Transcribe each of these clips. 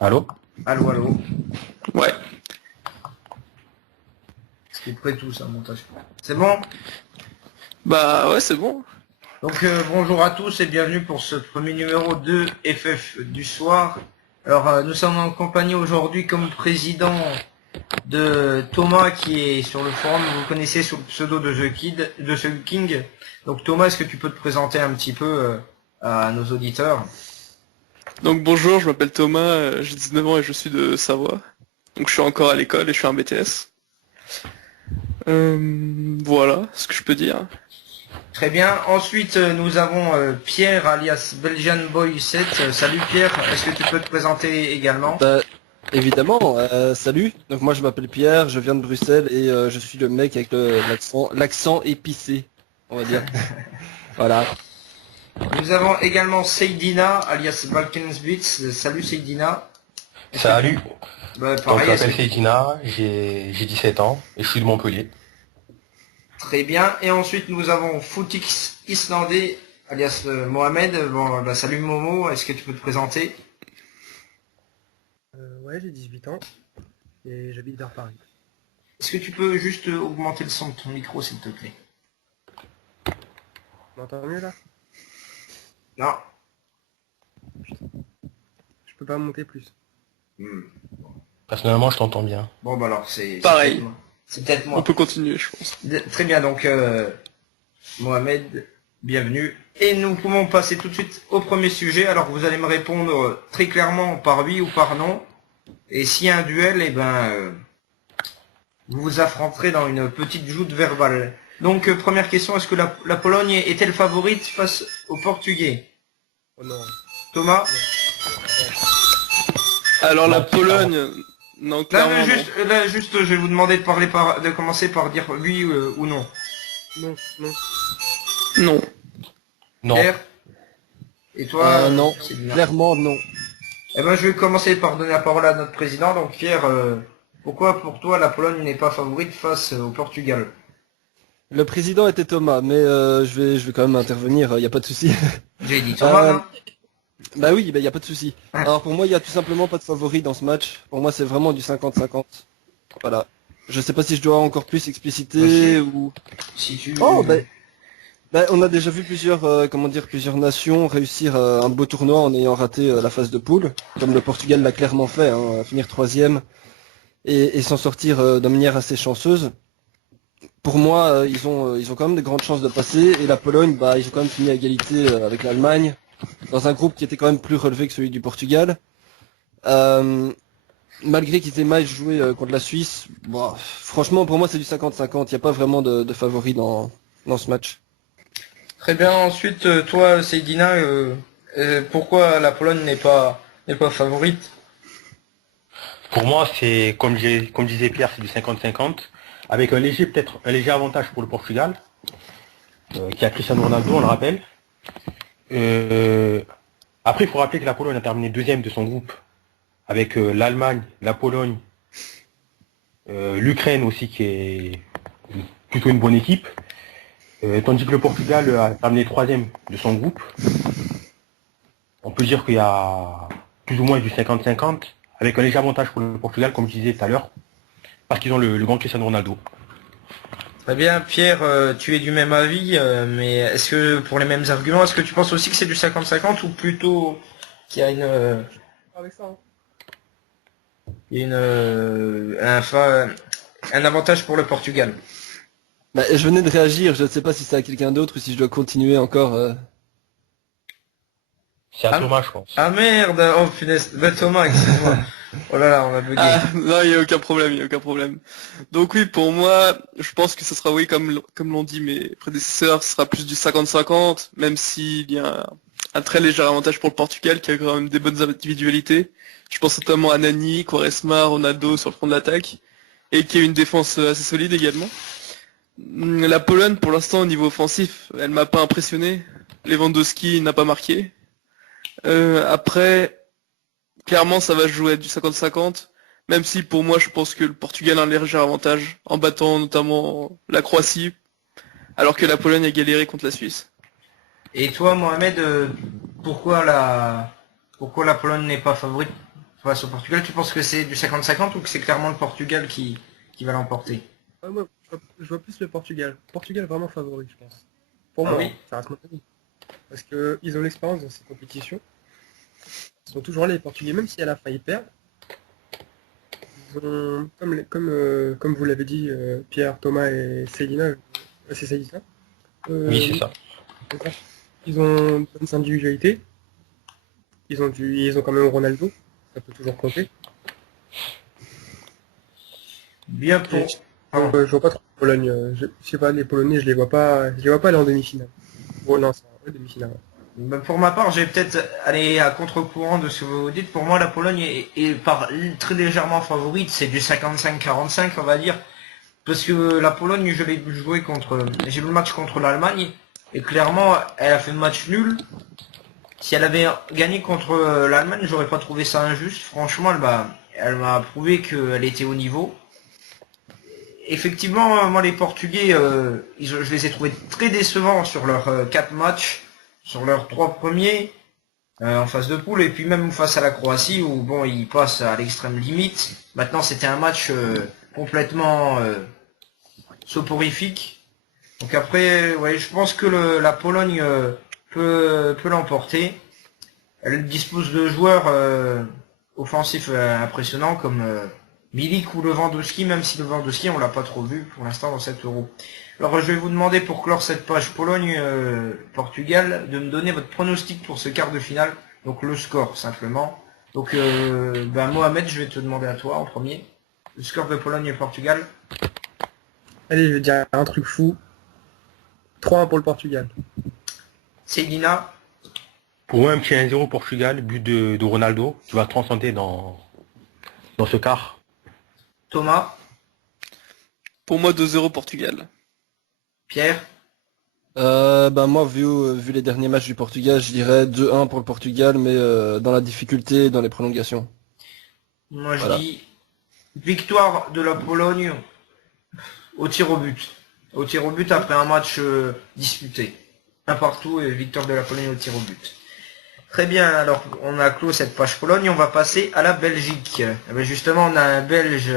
Allô? Allô, allô. Ouais. C'est prêt tout ça, montage. C'est bon? Bah ouais, c'est bon. Donc bonjour à tous et bienvenue pour ce premier numéro de FF du soir. Alors nous sommes en compagnie aujourd'hui comme président de Thomas qui est sur le forum, vous le connaissez sous le pseudo de The King. Donc Thomas, est-ce que tu peux te présenter un petit peu à nos auditeurs? Donc bonjour, je m'appelle Thomas, j'ai 19 ans et je suis de Savoie. Donc je suis encore à l'école et je fais un BTS. Voilà ce que je peux dire. Très bien. Ensuite, nous avons Pierre alias Belgian Boy 7. Salut Pierre, est-ce que tu peux te présenter également? Bah, évidemment, salut. Donc moi je m'appelle Pierre, je viens de Bruxelles et je suis le mec avec l'accent épicé, on va dire. Voilà. Nous avons également Seydina alias Balkensbits. Salut Seydina. Salut. Bah, Donc, pareil, je m'appelle Fétina, j'ai 17 ans et je suis de Montpellier. très bien. Et ensuite nous avons Footix Islandais alias Mohamed. Bon, bah, salut Momo, est-ce que tu peux te présenter? Ouais, j'ai 18 ans et j'habite vers Paris. Est-ce que tu peux juste augmenter le son de ton micro s'il te plaît? Tu m'entends mieux là? Non. Je peux pas monter plus. Hmm. Personnellement, je t'entends bien. Bon bah alors c'est Pareil. peut-être moi. C'est peut-être On moi. peut continuer, je pense. Très bien, donc Mohamed, bienvenue. Et nous pouvons passer tout de suite au premier sujet. Alors vous allez me répondre très clairement par oui ou par non. Et s'il y a un duel, eh ben vous vous affronterez dans une petite joute verbale. Donc première question, est-ce que la Pologne est-elle favorite face au Portugais? Oh non. Thomas? Alors la Non, Pologne, non, Là, clairement là, juste, je vais vous demander de commencer par dire oui ou non. Non, non. non. Non. Pierre? Et toi, Non, Céline? clairement non. Eh ben, je vais commencer par donner la parole à notre président. Donc, Pierre, pourquoi pour toi la Pologne n'est pas favorite face au Portugal? Le président était Thomas, mais je vais quand même intervenir, il y a pas de souci. J'ai dit Thomas, Euh, non? Bah oui, bah y a pas de souci. Ah. Alors pour moi, il y a tout simplement pas de favori dans ce match. Pour moi, c'est vraiment du 50-50. Voilà. Je sais pas si je dois encore plus expliciter ou. Si tu... Oh, on a déjà vu plusieurs, plusieurs nations réussir un beau tournoi en ayant raté la phase de poule, comme le Portugal l'a clairement fait, hein, finir troisième et s'en sortir de manière assez chanceuse. Pour moi, ils ont quand même de grandes chances de passer, et la Pologne, bah, ils ont quand même fini à égalité avec l'Allemagne, dans un groupe qui était quand même plus relevé que celui du Portugal. Euh, Malgré qu'ils aient mal joué contre la Suisse, bon, franchement, pour moi, c'est du 50-50. Il n'y a pas vraiment de favori dans ce match. Très bien. Ensuite, toi, Seydina, pourquoi la Pologne n'est pas favorite? Pour moi, c'est comme disait Pierre, c'est du 50-50, avec peut-être un léger avantage pour le Portugal, qui a Cristiano Ronaldo, on le rappelle. Euh, Après, il faut rappeler que la Pologne a terminé deuxième de son groupe, avec l'Allemagne, la Pologne, l'Ukraine aussi, qui est plutôt une bonne équipe. Tandis que le Portugal a terminé troisième de son groupe. On peut dire qu'il y a plus ou moins du 50-50, avec un léger avantage pour le Portugal, comme je disais tout à l'heure, parce qu'ils ont le grand Cristiano Ronaldo. Très bien, Pierre, tu es du même avis, mais est-ce que pour les mêmes arguments, est-ce que tu penses aussi que c'est du 50-50 ou plutôt qu'il y a Avec ça, hein. un avantage pour le Portugal? Bah, je venais de réagir, je ne sais pas si c'est à quelqu'un d'autre ou si je dois continuer encore. C'est à Thomas, je pense. Ah merde, oh punaise, bah, Thomas, excuse-moi. Oh là là, on a bugué. Ah, non, il y a aucun problème, il y a aucun problème. Donc oui, pour moi, je pense que ce sera oui, comme l'ont dit mes prédécesseurs, ce sera plus du 50-50, même s'il y a un très léger avantage pour le Portugal qui a quand même des bonnes individualités. Je pense notamment à Nani, Quaresma, Ronaldo sur le front de l'attaque, et qui a une défense assez solide également. La Pologne, pour l'instant, au niveau offensif, elle m'a pas impressionné. Lewandowski n'a pas marqué. Après, clairement, ça va jouer à du 50-50, même si pour moi, je pense que le Portugal a un léger avantage, en battant notamment la Croatie, alors que la Pologne a galéré contre la Suisse. Et toi, Mohamed, pourquoi la Pologne n'est pas favorite face au Portugal, tu penses que c'est du 50-50 ou que c'est clairement le Portugal qui va l'emporter? Ouais, moi, je vois plus le Portugal. Portugal vraiment favori, je pense. Pour Ah moi, oui? hein, ça reste mon avis. Parce que ils ont l'expérience dans ces compétitions. Ils sont toujours là, les Portugais, même si à la fin ils perdent. Ils ont, comme vous l'avez dit, Pierre, Thomas et Célina, c'est Célina. Oui, c'est Euh, ça. c'est ça. Ils ont de bonnes individualités. Ils ont quand même Ronaldo. Ça peut toujours compter. Bien Et pour... Pardon. je vois pas trop la Pologne. Je sais pas, les Polonais, je les vois pas aller en demi-finale. Bon, non, c'est en demi-finale. Ben, pour ma part, je vais peut-être aller à contre-courant de ce que vous dites. Pour moi, la Pologne est très légèrement favorite. C'est du 55-45, on va dire. Parce que la Pologne, j'ai vu le match contre l'Allemagne. Et clairement, elle a fait le match nul. Si elle avait gagné contre l'Allemagne, j'aurais pas trouvé ça injuste. Franchement, elle m'a prouvé qu'elle était au niveau. Effectivement, moi les Portugais, je les ai trouvés très décevants sur leurs 4 matchs, sur leurs 3 premiers en phase de poule, et puis même face à la Croatie où bon ils passent à l'extrême limite. Maintenant c'était un match complètement soporifique. Donc après, ouais, je pense que la Pologne peut l'emporter. Elle dispose de joueurs offensifs impressionnants comme Milik ou Lewandowski, même si Lewandowski on l'a pas trop vu pour l'instant dans cette Euro. Alors je vais vous demander pour clore cette page Pologne-Portugal de me donner votre pronostic pour ce quart de finale, donc le score simplement. Donc Mohamed, je vais te demander à toi en premier. Le score de Pologne et Portugal. Allez, je vais dire un truc fou. 3-1 pour le Portugal. Célina, Pour moi, un petit 1-0 Portugal, but de Ronaldo, qui va transcender dans ce quart. Thomas, Pour moi, 2-0 Portugal. Pierre, Moi, vu les derniers matchs du Portugal, je dirais 2-1 pour le Portugal, mais dans la difficulté et dans les prolongations. moi je Voilà. dis victoire de la Pologne au tir au but. Au tir au but après un match disputé. Un partout et victoire de la Pologne au tir au but. Très bien, alors on a clos cette page Pologne, on va passer à la Belgique. Eh ben, justement, on a un Belge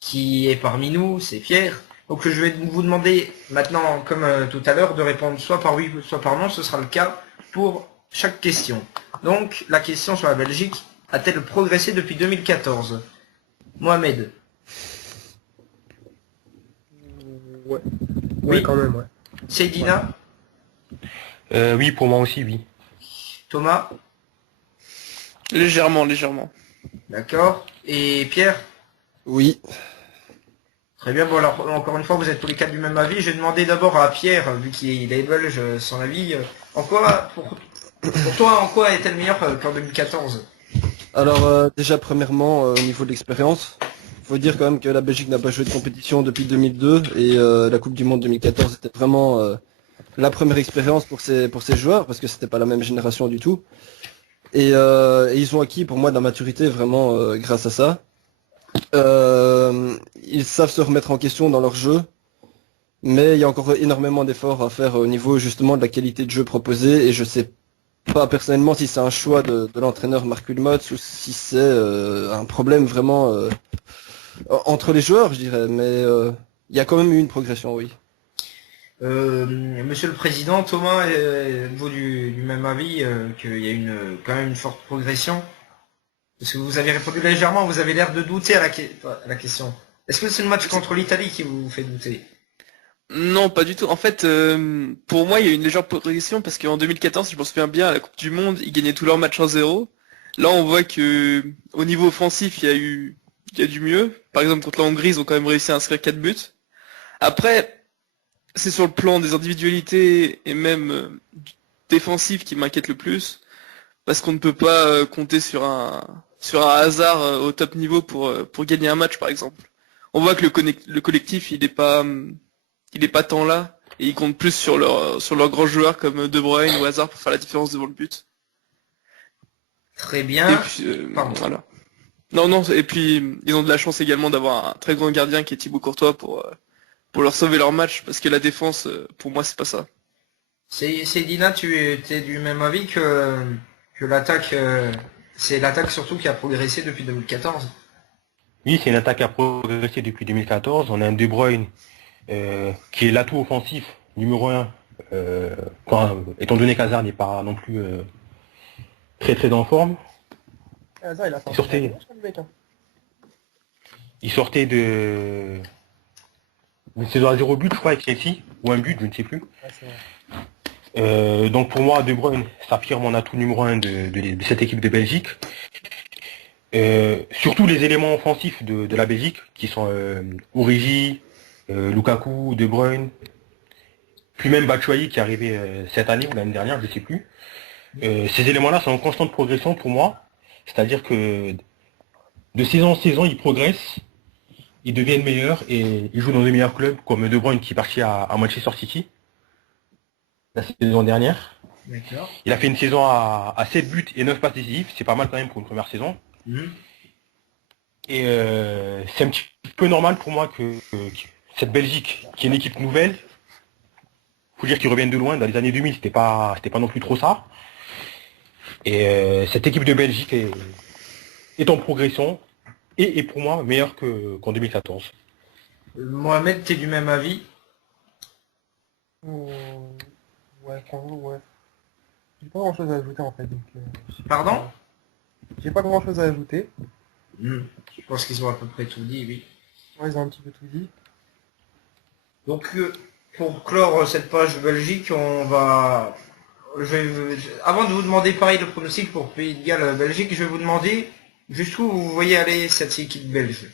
qui est parmi nous, c'est Pierre. Donc je vais vous demander maintenant, comme tout à l'heure, de répondre soit par oui, soit par non. Ce sera le cas pour chaque question. Donc la question sur la Belgique, a-t-elle progressé depuis 2014? Mohamed, Ouais. Oui. Ouais, quand même, ouais. Seydina, Oui, pour moi aussi, oui. Thomas, Légèrement, légèrement. d'accord, et Pierre? Oui. Très bien, bon alors encore une fois vous êtes tous les quatre du même avis. J'ai demandé d'abord à Pierre, vu qu'il est belge, son avis. En quoi, pour toi, en quoi est-elle meilleure qu'en 2014? Alors déjà premièrement au niveau de l'expérience, faut dire quand même que la Belgique n'a pas joué de compétition depuis 2002 et la Coupe du Monde 2014 était vraiment la première expérience pour ces joueurs parce que c'était pas la même génération du tout. Et ils ont acquis pour moi de la maturité vraiment grâce à ça. Ils savent se remettre en question dans leur jeu, mais il y a encore énormément d'efforts à faire au niveau justement de la qualité de jeu proposée et je sais pas personnellement si c'est un choix de l'entraîneur Marc Wilmots ou si c'est un problème vraiment entre les joueurs, je dirais, mais il y a quand même eu une progression, oui. Monsieur le Président, Thomas, êtes-vous du même avis qu'il y a quand même une forte progression? Parce que vous avez répondu légèrement, vous avez l'air de douter à la question. Est-ce que c'est le match contre l'Italie qui vous fait douter? Non, pas du tout. En fait, pour moi, il y a une légère progression parce qu'en 2014, je me souviens bien, à la Coupe du Monde, ils gagnaient tous leurs matchs 1-0. Là, on voit que au niveau offensif, il y a du mieux. Par exemple, contre la Hongrie, ils ont quand même réussi à inscrire 4 buts. Après, c'est sur le plan des individualités et même défensif qui m'inquiète le plus, parce qu'on ne peut pas compter sur un hasard au top niveau pour gagner un match, par exemple. On voit que le collectif, il est pas tant là, et ils comptent plus sur leurs grands joueurs comme De Bruyne ou Hazard pour faire la différence devant le but. Très Et bien. puis, Pardon. voilà. Non, non, et puis ils ont de la chance également d'avoir un très grand gardien qui est Thibaut Courtois pour leur sauver leur match, parce que la défense, pour moi, c'est pas ça. C'est Dina, tu es du même avis que l'attaque C'est l'attaque surtout qui a progressé depuis 2014. Oui, c'est une attaque qui a progressé depuis 2014. On a un De Bruyne qui est l'atout offensif numéro un. Étant donné qu'Hazard n'est pas non plus très très en forme. Ah, ça, il a fait un Sortez. super match, le mec, hein. Il sortait de une saison à 0 but, je crois, avec Chelsea, ou un but, je ne sais plus. Ouais, c'est vrai. Donc pour moi, De Bruyne s'affirme mon atout numéro un de cette équipe de Belgique. Surtout les éléments offensifs de la Belgique, qui sont Origi, Lukaku, De Bruyne, puis même Batshuayi qui est arrivé cette année ou l'année dernière, je ne sais plus. Ces éléments-là sont en constante progression pour moi. C'est-à-dire que de saison en saison, ils progressent, ils deviennent meilleurs et ils jouent dans de meilleurs clubs, comme De Bruyne qui est parti à Manchester City la saison dernière. D'accord. Il a fait une saison à 7 buts et 9 passes décisives, c'est pas mal quand même pour une première saison. Et c'est un petit peu normal pour moi que cette Belgique, qui est une équipe nouvelle, faut dire qu'ils reviennent de loin, dans les années 2000 c'était pas non plus trop ça. Et cette équipe de Belgique est en progression et est pour moi meilleure qu'en 2014. Mohamed, t'es du même avis? Ouais, franchement, ouais. J'ai pas grand chose à ajouter en fait, donc... Pardon? J'ai pas grand chose à ajouter. Je pense qu'ils ont à peu près tout dit, oui. Ouais, ils ont un petit peu tout dit. Donc, pour clore cette page Belgique, on va... Avant de vous demander pareil le pronostic pour Pays de Galles Belgique, je vais vous demander jusqu'où vous voyez aller cette équipe belge.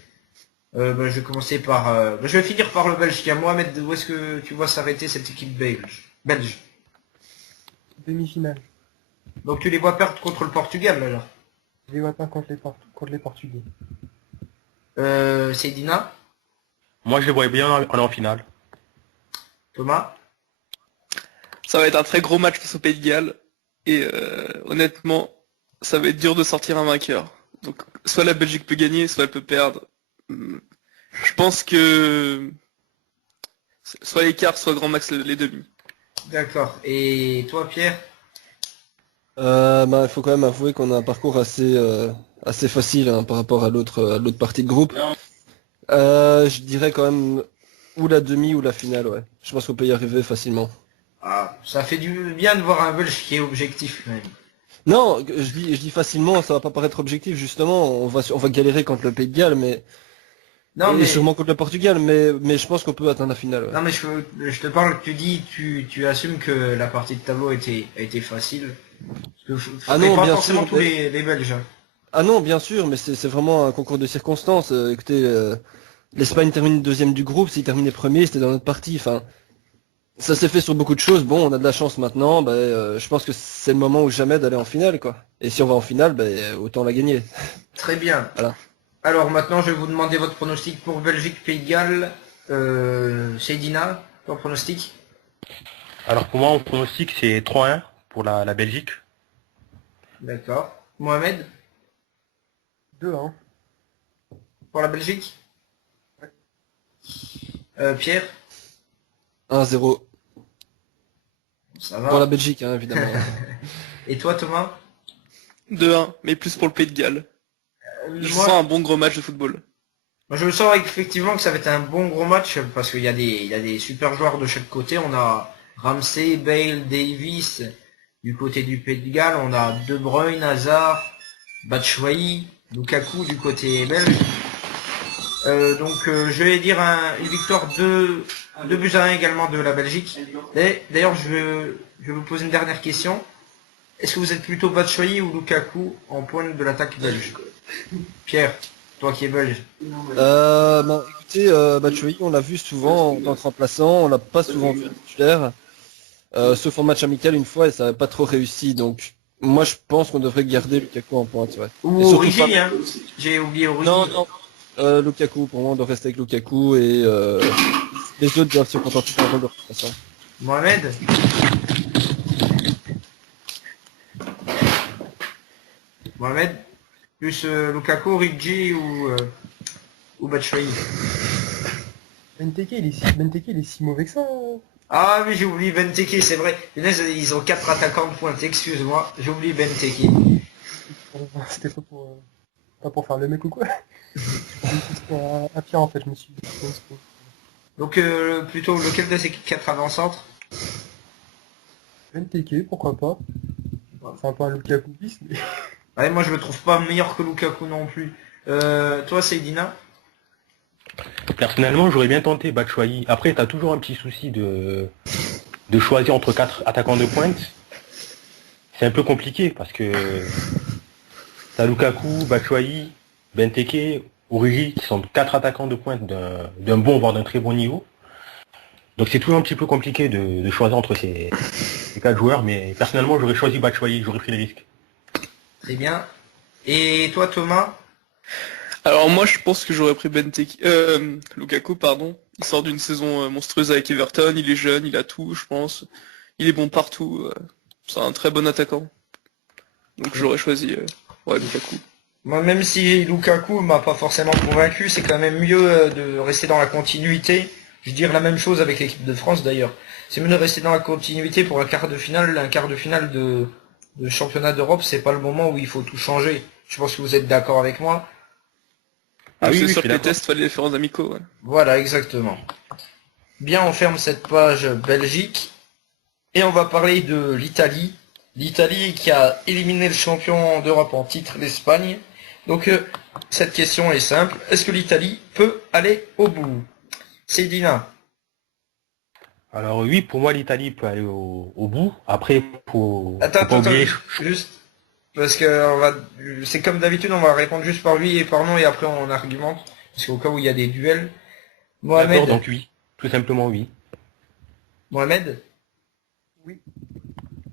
Je vais commencer par... je vais finir par le Belge. Tiens, Mohamed, où est-ce que tu vois s'arrêter cette équipe belge? Demi-finale. Donc tu les vois perdre contre le Portugal, là. Je les vois pas contre les Portugais. Seydina? Moi je les voyais bien en finale. Thomas? Ça va être un très gros match face au Pays de Galles. Et honnêtement, ça va être dur de sortir un vainqueur. Donc soit la Belgique peut gagner, soit elle peut perdre. Je pense que soit l'écart, soit grand max les demi. D'accord. Et toi, Pierre? Il faut quand même avouer qu'on a un parcours assez facile hein, par rapport à l'autre partie de groupe. Je dirais quand même ou la demi ou la finale, ouais. Je pense qu'on peut y arriver facilement. Ah, ça fait du bien de voir un Belge qui est objectif, quand même. Non, je dis facilement, ça va pas paraître objectif justement. On va galérer contre le Pays de Galles, mais Non, et mais... sûrement contre le Portugal, mais je pense qu'on peut atteindre la finale. Ouais. Non, mais je te parle, tu assumes que la partie de tableau a été facile. Parce que Ah non, pas bien forcément sûr, tous les Belges. Hein. Ah non, bien sûr, mais c'est vraiment un concours de circonstances. Écoutez, l'Espagne termine deuxième du groupe, s'il terminait premier, c'était dans notre partie. Enfin, ça s'est fait sur beaucoup de choses. Bon, on a de la chance maintenant. Je pense que c'est le moment ou jamais d'aller en finale, quoi. Et si on va en finale, autant la gagner. Très bien. Voilà. Alors maintenant, je vais vous demander votre pronostic pour Belgique-Pays de Galles. Seydina, ton pronostic? Alors pour moi, mon pronostic c'est 3-1 pour la Belgique. D'accord. Mohamed, 2-1. pour la Belgique? Pierre? 1-0 Ça va. pour la Belgique, hein, évidemment. Et toi, Thomas? 2-1, mais plus pour le Pays de Galles. Je Moi- sens un bon gros match de football. Moi, je sens effectivement que ça va être un bon gros match parce qu'il y a des super joueurs de chaque côté. On a Ramsey, Bale, Davis. Du côté du Pays de Galles, on a De Bruyne, Hazard, Batshuayi, Lukaku du côté belge. Je vais dire une victoire 2-1 également de la Belgique. Et d'ailleurs, je vais vous poser une dernière question. Est-ce que vous êtes plutôt Batshuayi ou Lukaku en pointe de l'attaque belge? Pierre, toi qui es belge. Écoutez, Batshuayi, on l'a vu souvent en tant que remplaçant, on l'a pas souvent vu titulaire. Sauf en match amical une fois et ça n'a pas trop réussi. Donc moi je pense qu'on devrait garder Lukaku en pointe. Ouais. Et Ou surtout Origi, pas- hein. J'ai oublié Origi. Non. Lukaku, pour moi on doit rester avec Lukaku et les autres doivent se contenter d'un rôle de remplaçant. Mohamed. Mohamed. Plus Lukaku, Origi ou Batshuayi. Benteke, il est si mauvais que ça. Ah oui, j'ai oublié Benteke, c'est vrai. Punaise, ils ont 4 attaquants de pointe, excuse-moi. J'ai oublié Benteke. C'était pas pour faire le mec ou quoi. C'était à Pierre en fait, je me suis dit. Donc plutôt lequel de ces 4 avant-centres? Benteke, pourquoi pas. C'est un peu un Lukaku bis, mais Ouais, moi je le trouve pas meilleur que Lukaku non plus. Toi, Seydina? Personnellement, j'aurais bien tenté Batshuayi. Après, t'as toujours un petit souci de choisir entre 4 attaquants de pointe. C'est un peu compliqué parce que t'as Lukaku, Batshuayi, Benteke, Origi, qui sont 4 attaquants de pointe d'un bon, voire d'un très bon niveau. Donc c'est toujours un petit peu compliqué de choisir entre ces 4 joueurs, mais personnellement, j'aurais choisi Batshuayi, j'aurais pris le risque. Très bien. Et toi, Thomas? Alors moi je pense que j'aurais pris Lukaku, pardon. Il sort d'une saison monstrueuse avec Everton, il est jeune, il a tout, je pense. Il est bon partout. C'est un très bon attaquant. Donc j'aurais choisi Lukaku. Moi, même si Lukaku m'a pas forcément convaincu, c'est quand même mieux de rester dans la continuité. Je veux dire la même chose avec l'équipe de France d'ailleurs. C'est mieux de rester dans la continuité pour un quart de finale. Un quart de finale de championnat d'Europe, c'est pas le moment où il faut tout changer. Je pense que vous êtes d'accord avec moi. Ah oui, C'est oui, sûr je suis que les d'accord. tests fallait les faire en amicaux. Ouais. Voilà, exactement. Bien, on ferme cette page Belgique. Et on va parler de l'Italie. L'Italie qui a éliminé le champion d'Europe en titre, l'Espagne. Donc cette question est simple. Est-ce que l'Italie peut aller au bout? Cédina. Alors oui, pour moi, l'Italie peut aller au bout. Après, Attends, faut pas oublier. juste. Parce que c'est comme d'habitude, on va répondre juste par oui et par non et après on argumente. Parce qu'au cas où il y a des duels. D'accord, Mohamed. donc oui. Tout simplement oui. Mohamed. oui.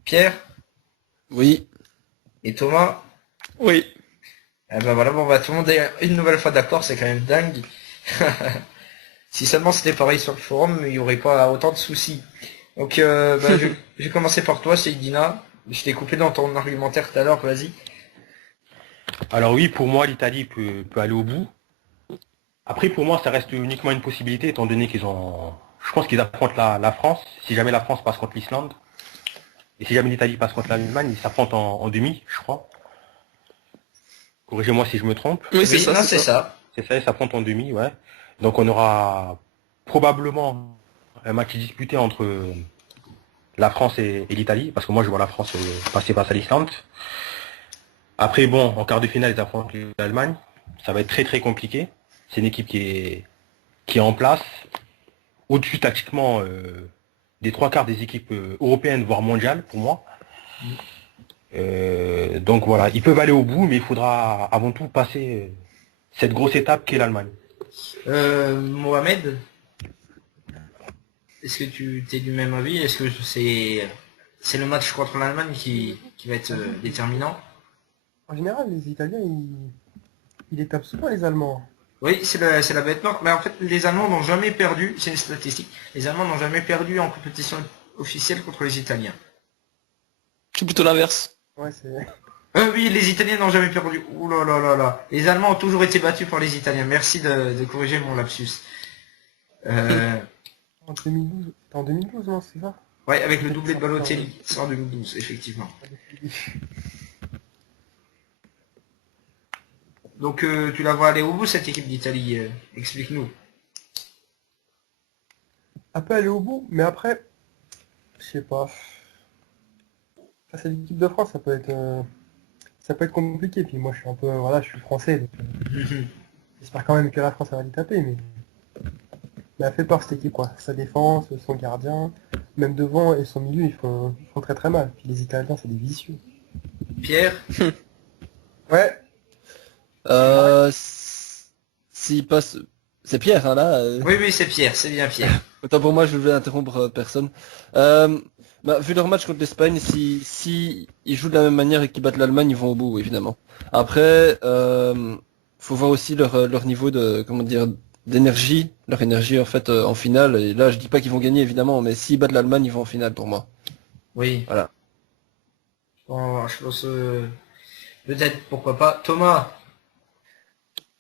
Pierre. Oui. Et Thomas. Oui. Eh ben voilà, bon bah tout le monde est une nouvelle fois d'accord, c'est quand même dingue. Si seulement c'était pareil sur le forum, il n'y aurait pas autant de soucis. Donc je vais commencer par toi, Seydina. Je t'ai coupé dans ton argumentaire tout à l'heure, vas-y. Alors oui, pour moi, l'Italie peut aller au bout. Après, pour moi, ça reste uniquement une possibilité, étant donné je pense qu'ils affrontent la France. Si jamais la France passe contre l'Islande, et si jamais l'Italie passe contre l'Allemagne, ils s'affrontent en demi, je crois. Corrigez-moi si je me trompe. Oui, c'est Oui, ça, non, c'est c'est ça. ça. C'est ça, ils s'affrontent en demi, ouais. Donc on aura probablement un match disputé entre la France et l'Italie, parce que moi je vois la France passer face à l'Islande. Après, bon, en quart de finale, ils affrontent l'Allemagne. Ça va être très très compliqué. C'est une équipe qui est en place, au-dessus tactiquement des 3 quarts des équipes européennes, voire mondiales, pour moi. Donc voilà, ils peuvent aller au bout, mais il faudra avant tout passer cette grosse étape qu'est l'Allemagne. Mohamed, est-ce que tu t'es du même avis? Est-ce que c'est le match contre l'Allemagne qui va être déterminant? En général, les Italiens, ils les tapent souvent les Allemands. Oui, c'est la bête noire. Mais en fait, les Allemands n'ont jamais perdu, c'est une statistique, les Allemands n'ont jamais perdu en compétition officielle contre les Italiens. C'est plutôt l'inverse. Ouais, c'est... Oui, les Italiens n'ont jamais perdu. Ouh là là là là. Les Allemands ont toujours été battus par les Italiens. Merci de corriger mon lapsus. En 2012, c'était en 2012, non, c'est ça? Ouais, avec le doublé de Balotelli. C'est en 2012, effectivement. Donc tu la vois aller au bout, cette équipe d'Italie. Explique-nous. Elle peut aller au bout, mais après, je sais pas. Face à l'équipe de France, ça peut être compliqué. Puis moi, je suis un peu, voilà, je suis français, donc j'espère quand même que la France elle va les taper, mais elle fait peur cette équipe, quoi. Sa défense, son gardien, même devant et son milieu, ils font très très mal. Puis les Italiens, c'est des vicieux. Pierre. Ouais. S'il passe... C'est Pierre, hein, là. Oui, oui, c'est Pierre, c'est bien Pierre. Autant pour moi, je voulais interrompre personne. Vu leur match contre l'Espagne, si ils jouent de la même manière et qu'ils battent l'Allemagne, ils vont au bout, évidemment. Après, faut voir aussi leur niveau de, comment dire, d'énergie, leur énergie en fait en finale. Et là, je dis pas qu'ils vont gagner, évidemment, mais s'ils battent l'Allemagne, ils vont en finale pour moi. Oui. Voilà. Bon, je pense peut-être pourquoi pas. Thomas.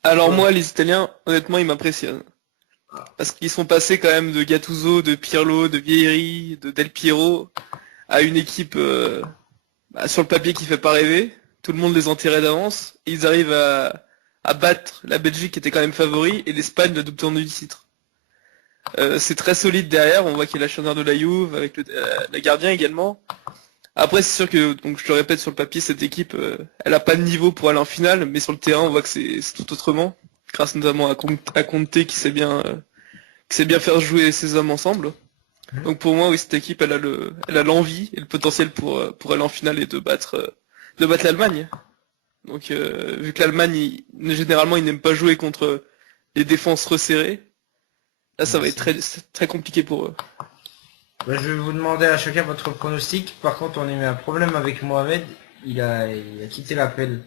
Alors moi, les Italiens, honnêtement, ils m'impressionnent. Parce qu'ils sont passés quand même de Gattuso, de Pirlo, de Vieri, de Del Piero, à une équipe sur le papier qui fait pas rêver. tout le monde les enterrait d'avance, et ils arrivent à battre la Belgique qui était quand même favori, et l'Espagne, le double tenue du titre. C'est très solide derrière, on voit qu'il y a la charnière de la Juve, avec le gardien également. Après, c'est sûr que, donc je te répète, sur le papier, cette équipe, elle a pas de niveau pour aller en finale, mais sur le terrain, on voit que c'est tout autrement, grâce notamment à Conte qui sait bien faire jouer ses hommes ensemble. Donc pour moi, oui, cette équipe, elle a l'envie et le potentiel pour aller en finale et de battre l'Allemagne. Donc vu que l'Allemagne, généralement, ils n'aiment pas jouer contre les défenses resserrées, là, ça va être très, très compliqué pour eux. Bah, je vais vous demander à chacun votre pronostic. Par contre, on a eu un problème avec Mohamed. Il a quitté l'appel.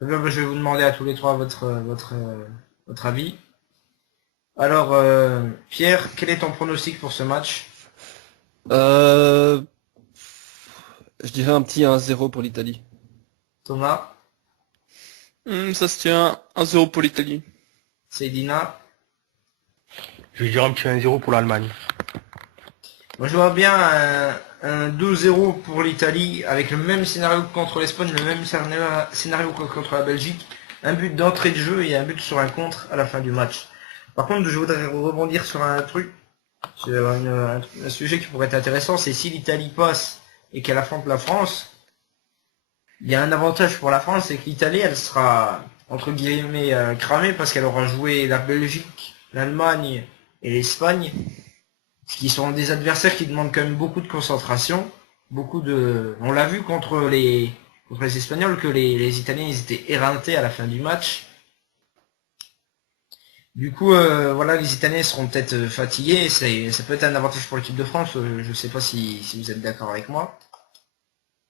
Bah, je vais vous demander à tous les trois votre avis. Alors, Pierre, quel est ton pronostic pour ce match? Je dirais un petit 1-0 pour l'Italie. Thomas, Ça se tient 1-0 pour l'Italie. Seydina. Je vais dire un petit 1-0 pour l'Allemagne. Moi, je vois bien un 2-0 pour l'Italie avec le même scénario que contre l'Espagne, le même scénario que contre la Belgique. Un but d'entrée de jeu et un but sur un contre à la fin du match. Par contre, je voudrais rebondir sur un truc, sur un sujet qui pourrait être intéressant, c'est si l'Italie passe et qu'elle affronte la France, il y a un avantage pour la France, c'est que l'Italie, elle sera, entre guillemets, cramée parce qu'elle aura joué la Belgique, l'Allemagne et l'Espagne, qui sont des adversaires qui demandent quand même beaucoup de concentration, on l'a vu contre les Espagnols que les Italiens, ils étaient éreintés à la fin du match. Du coup, voilà, les Italiens seront peut-être fatigués. Ça peut être un avantage pour l'équipe de France. Je sais pas si vous êtes d'accord avec moi.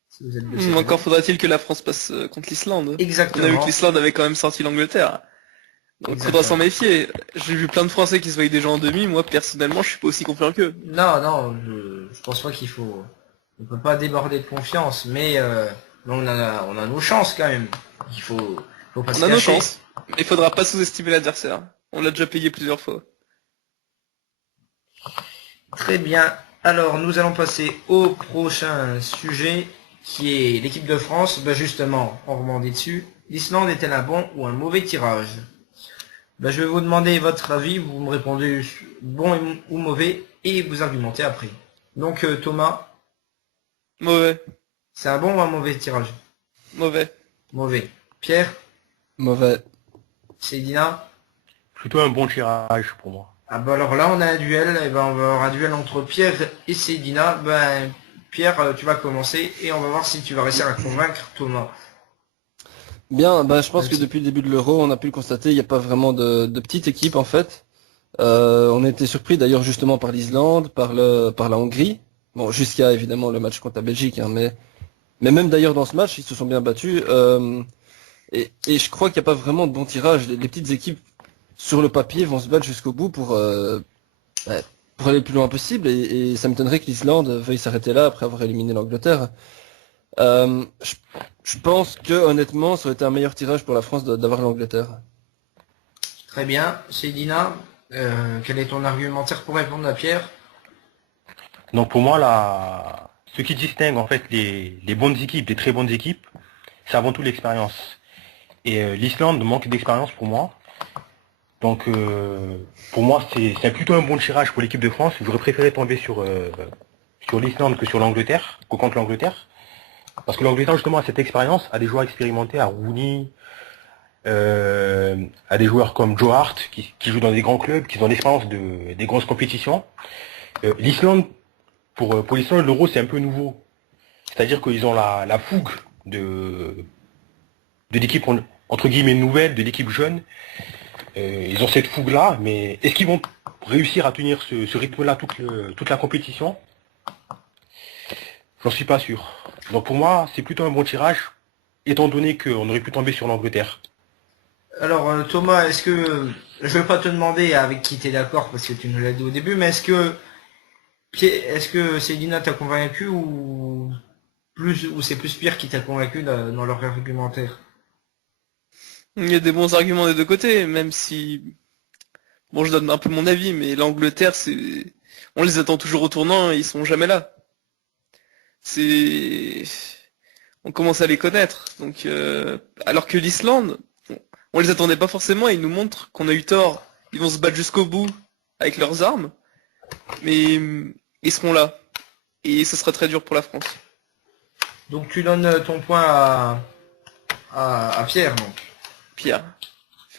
Si vous êtes de cette Encore idée. faudra-t-il que la France passe contre l'Islande. On a vu Exactement. que l'Islande avait quand même sorti l'Angleterre. Donc faudra s'en méfier. J'ai vu plein de Français qui se voyaient déjà en demi. Moi, personnellement, je suis pas aussi confiant qu'eux. Non, je pense pas qu'il faut. On peut pas déborder de confiance, mais on a nos chances quand même. Faut pas se On a nos cacher. chances. Mais il faudra pas sous-estimer l'adversaire. On l'a déjà payé plusieurs fois. Très bien. Alors, nous allons passer au prochain sujet, qui est l'équipe de France. Ben justement, on rebondit dessus. L'Islande est-elle un bon ou un mauvais tirage? Ben, je vais vous demander votre avis. Vous me répondez bon ou mauvais, et vous argumentez après. Donc, Thomas, Mauvais. c'est un bon ou un mauvais tirage? Mauvais. Mauvais. Pierre, Mauvais. Seydina. Plutôt un bon tirage pour moi. Ah bah alors là on a un duel, et ben on va avoir un duel entre Pierre et Seydina. Ben Pierre, tu vas commencer et on va voir si tu vas réussir à convaincre Thomas. Bien, je pense que depuis le début de l'Euro, on a pu le constater, il n'y a pas vraiment de petite équipe en fait. On a été surpris d'ailleurs justement par l'Islande, par la Hongrie. Bon, jusqu'à évidemment le match contre la Belgique, hein, mais même d'ailleurs dans ce match, ils se sont bien battus. Et je crois qu'il n'y a pas vraiment de bon tirage. Les petites équipes sur le papier vont se battre jusqu'au bout pour aller le plus loin possible. Et ça m'étonnerait que l'Islande veuille s'arrêter là après avoir éliminé l'Angleterre. Je pense que honnêtement, ça aurait été un meilleur tirage pour la France d'avoir l'Angleterre. Très bien, Seydina, quel est ton argumentaire pour répondre à Pierre? Donc pour moi, ce qui distingue en fait les bonnes équipes des très bonnes équipes, c'est avant tout l'expérience. Et l'Islande manque d'expérience pour moi. Donc pour moi, c'est plutôt un bon tirage pour l'équipe de France. J'aurais préféré tomber sur l'Islande que sur l'Angleterre, que contre l'Angleterre. Parce que l'Angleterre justement a cette expérience, a des joueurs expérimentés, à Rooney, à des joueurs comme Joe Hart qui jouent dans des grands clubs, qui ont l'expérience des grosses compétitions. L'Islande, pour l'Islande, l'Euro c'est un peu nouveau. C'est-à-dire qu'ils ont la fougue de l'équipe entre guillemets nouvelle, de l'équipe jeune. Ils ont cette fougue-là, mais est-ce qu'ils vont réussir à tenir ce rythme-là toute la compétition? J'en suis pas sûr. Donc pour moi, c'est plutôt un bon tirage, étant donné qu'on aurait pu tomber sur l'Angleterre. Alors Thomas, est-ce que je vais pas te demander avec qui tu es d'accord parce que tu nous l'as dit au début, mais est-ce que Seydina t'a convaincu ou c'est plus Pierre qui t'a convaincu dans leur argumentaire? Il y a des bons arguments des deux côtés, même si... Bon, je donne un peu mon avis, mais l'Angleterre, on les attend toujours au tournant et ils sont jamais là. C'est... on commence à les connaître. Donc, alors que l'Islande, on les attendait pas forcément, et ils nous montrent qu'on a eu tort. Ils vont se battre jusqu'au bout avec leurs armes, mais ils seront là. Et ce sera très dur pour la France. Donc tu donnes ton point à Pierre, donc. Pierre.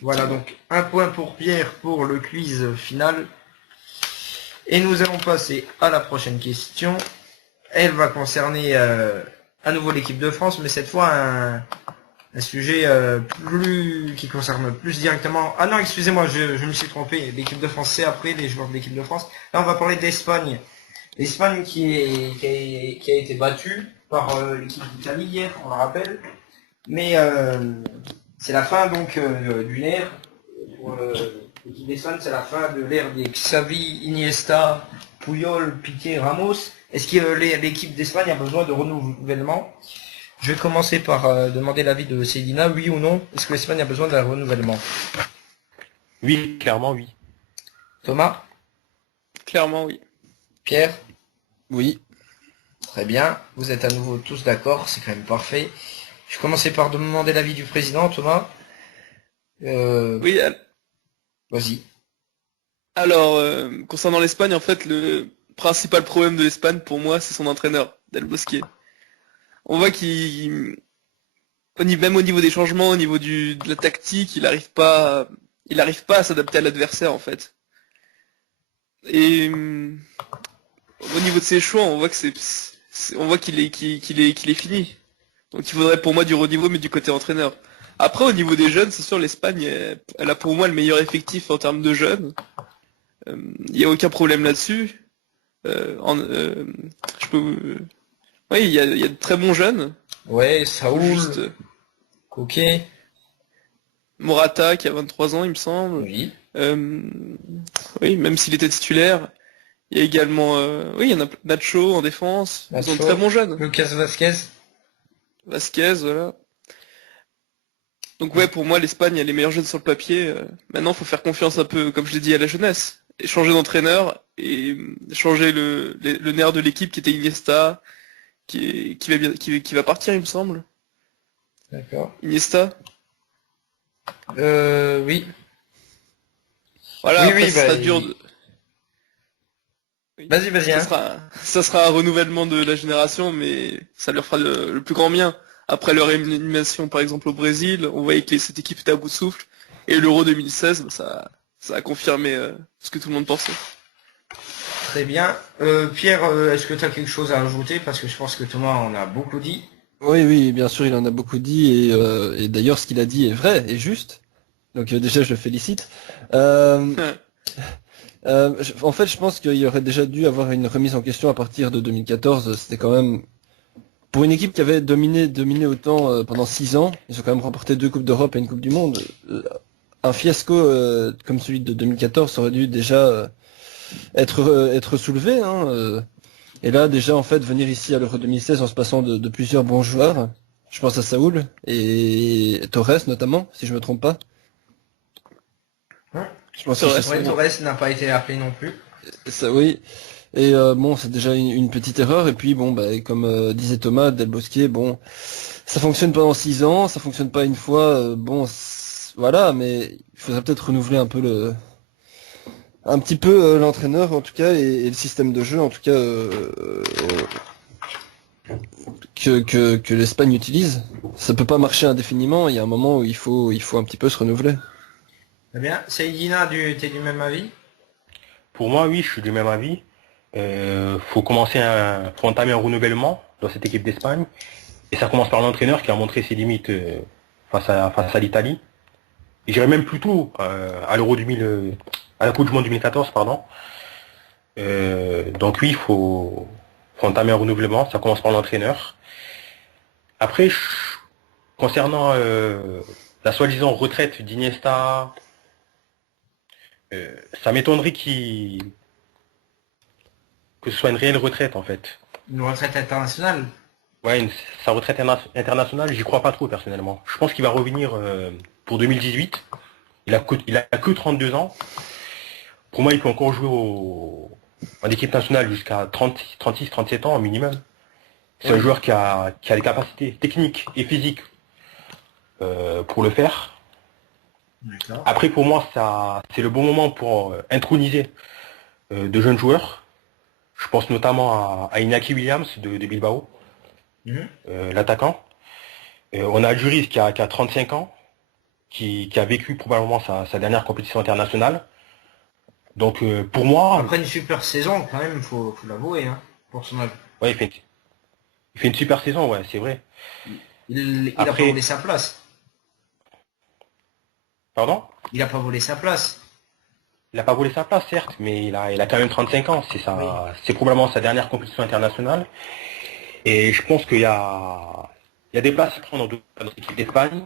Voilà, donc un point pour Pierre pour le quiz final. Et nous allons passer à la prochaine question. Elle va concerner à nouveau l'équipe de France, mais cette fois un sujet qui concerne plus directement... Ah non, excusez-moi, je me suis trompé. L'équipe de France, c'est après les joueurs de l'équipe de France. Là, on va parler d'Espagne. L'Espagne qui a été battue par l'équipe d'Italie hier, on le rappelle. Mais c'est la fin donc d'une ère. Pour l'équipe d'Espagne, c'est la fin de l'ère des Xavi, Iniesta, Puyol, Piqué, Ramos. Est-ce que l'équipe d'Espagne a besoin de renouvellement? Je vais commencer par demander l'avis de Céline. Oui ou non? Est-ce que l'Espagne a besoin d'un renouvellement? Oui, clairement, oui. Thomas? Clairement, oui. Pierre? Oui. Très bien. Vous êtes à nouveau tous d'accord. C'est quand même parfait. Je vais commencer par demander l'avis du président, Thomas. Oui, Vas-y. alors, concernant l'Espagne, en fait, le principal problème de l'Espagne, pour moi, c'est son entraîneur, Del Bosque. On voit même au niveau des changements, au niveau de la tactique, il n'arrive pas à s'adapter à l'adversaire, en fait. Et au niveau de ses choix, on voit qu'il est fini. Donc il faudrait pour moi du renouveau, mais du côté entraîneur. Après, au niveau des jeunes, c'est sûr, l'Espagne, elle a pour moi le meilleur effectif en termes de jeunes. Il n'y a aucun problème là-dessus. Oui, il y a de très bons jeunes. Ouais, Saoul, Juste Coquet. Morata qui a 23 ans, il me semble. Oui. Oui, même s'il était titulaire. Il y a également, oui, il y en a Nacho en défense. Ils ont de Nacho. très bons jeunes. Lucas Vasquez. Vasquez, voilà. Donc ouais, pour moi, l'Espagne a les meilleurs jeunes sur le papier. Maintenant, faut faire confiance un peu, comme je l'ai dit, à la jeunesse. Et changer d'entraîneur et changer le nerf de l'équipe qui était Iniesta, qui va partir, il me semble. D'accord. Iniesta. Oui. Voilà, Oui, après, oui, ça sera bah, dur de... Oui. Vas-y, hein. Ça sera un renouvellement de la génération, mais ça leur fera le plus grand bien. Après leur élimination, par exemple, au Brésil, on voyait que cette équipe était à bout de souffle. Et l'Euro 2016, bah, ça a confirmé ce que tout le monde pensait. Très bien. Pierre, est-ce que tu as quelque chose à ajouter? Parce que je pense que Thomas en a beaucoup dit. Oui, oui, bien sûr, il en a beaucoup dit et d'ailleurs ce qu'il a dit est vrai et juste. Donc déjà je le félicite. En fait, je pense qu'il y aurait déjà dû avoir une remise en question à partir de 2014. C'était quand même pour une équipe qui avait dominé autant pendant 6 ans. Ils ont quand même remporté 2 coupes d'Europe et une coupe du monde. Un fiasco comme celui de 2014 aurait dû déjà être soulevé. Hein. Et là, déjà, en fait, venir ici à l'Euro 2016 en se passant de plusieurs bons joueurs. Je pense à Saoul et Torres notamment, si je me trompe pas. Je pense que Ouais, Torres n'a pas été appelé non plus. ça, oui. Et bon, c'est déjà une petite erreur. Et puis bon, bah, comme disait Thomas, Del Bosque, bon, ça fonctionne pendant 6 ans, ça fonctionne pas une fois. Bon, voilà, mais il faudrait peut-être renouveler un petit peu l'entraîneur en tout cas et le système de jeu en tout cas que l'Espagne utilise. Ça peut pas marcher indéfiniment. Il y a un moment où il faut un petit peu se renouveler. Très bien. Saïdina, t'es du même avis? Pour moi, oui, je suis du même avis. Faut entamer un renouvellement dans cette équipe d'Espagne. Et ça commence par l'entraîneur qui a montré ses limites face à l'Italie. Et j'irais même plutôt à la Coupe du Monde 2014, pardon. Donc oui, faut entamer un renouvellement. Ça commence par l'entraîneur. Après, concernant la soi-disant retraite d'Iniesta, ça m'étonnerait que ce soit une réelle retraite en fait. Une retraite internationale? Ouais, sa retraite internationale, j'y crois pas trop personnellement. Je pense qu'il va revenir pour 2018. Il a que 32 ans. Pour moi, il peut encore jouer en équipe nationale jusqu'à 36, 37 ans au minimum. C'est un joueur qui a les capacités techniques et physiques pour le faire. D'accord. Après, pour moi, ça, c'est le bon moment pour introniser de jeunes joueurs. Je pense notamment à Inaki Williams de Bilbao, Mhm. l'attaquant. On a Djuriz qui a 35 ans, qui a vécu probablement sa dernière compétition internationale. Donc pour moi, Après une super saison, quand même, faut l'avouer, hein, pour son âge. ouais, il fait une super saison, ouais, c'est vrai. Il a pas Après, volé sa place. pardon? Il a pas volé sa place. Il n'a pas volé sa place, certes, mais il a quand même 35 ans. C'est probablement sa dernière compétition internationale. Et je pense qu'il y a des places à prendre dans l'équipe d'Espagne.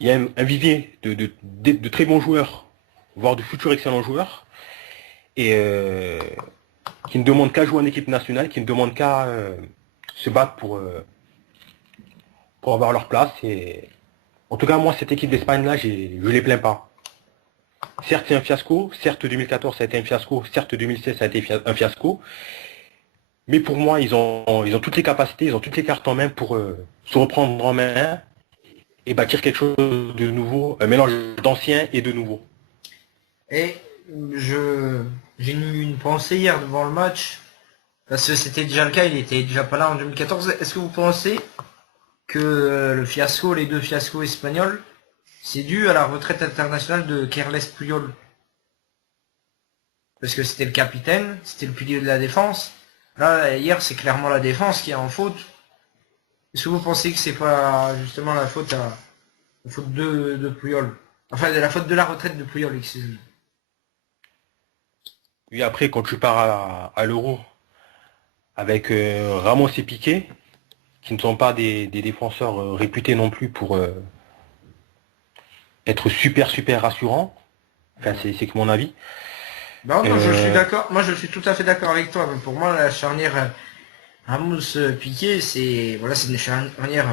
Il y a un vivier de très bons joueurs, voire de futurs excellents joueurs, et qui ne demandent qu'à jouer en équipe nationale, qui ne demandent qu'à se battre pour avoir leur place. Et en tout cas, moi, cette équipe d'Espagne-là, je les plains pas. Certes, c'est un fiasco. Certes, 2014, ça a été un fiasco. Certes, 2016, ça a été un fiasco. Mais pour moi, ils ont toutes les capacités, ils ont toutes les cartes en main pour se reprendre en main et bâtir quelque chose de nouveau, un mélange d'ancien et de nouveau. Et j'ai eu une pensée hier devant le match, parce que c'était déjà le cas, il était déjà pas là en 2014. Est-ce que vous pensez que le fiasco, les deux fiascos espagnols, c'est dû à la retraite internationale de Carles Puyol? Parce que c'était le capitaine, c'était le pilier de la défense. Là, hier, c'est clairement la défense qui est en faute. Est-ce que vous pensez que c'est pas justement la faute de Puyol? Enfin, la faute de la retraite de Puyol, excusez-moi. Puis après, quand tu pars à l'Euro avec Ramos et Piqué, qui ne sont pas des défenseurs réputés non plus pour être super rassurants, enfin c'est que mon avis. Non, non, je suis Euh, d'accord. Moi, je suis tout à fait d'accord avec toi. Mais pour moi, la charnière Ramos-Piqué, c'est une charnière.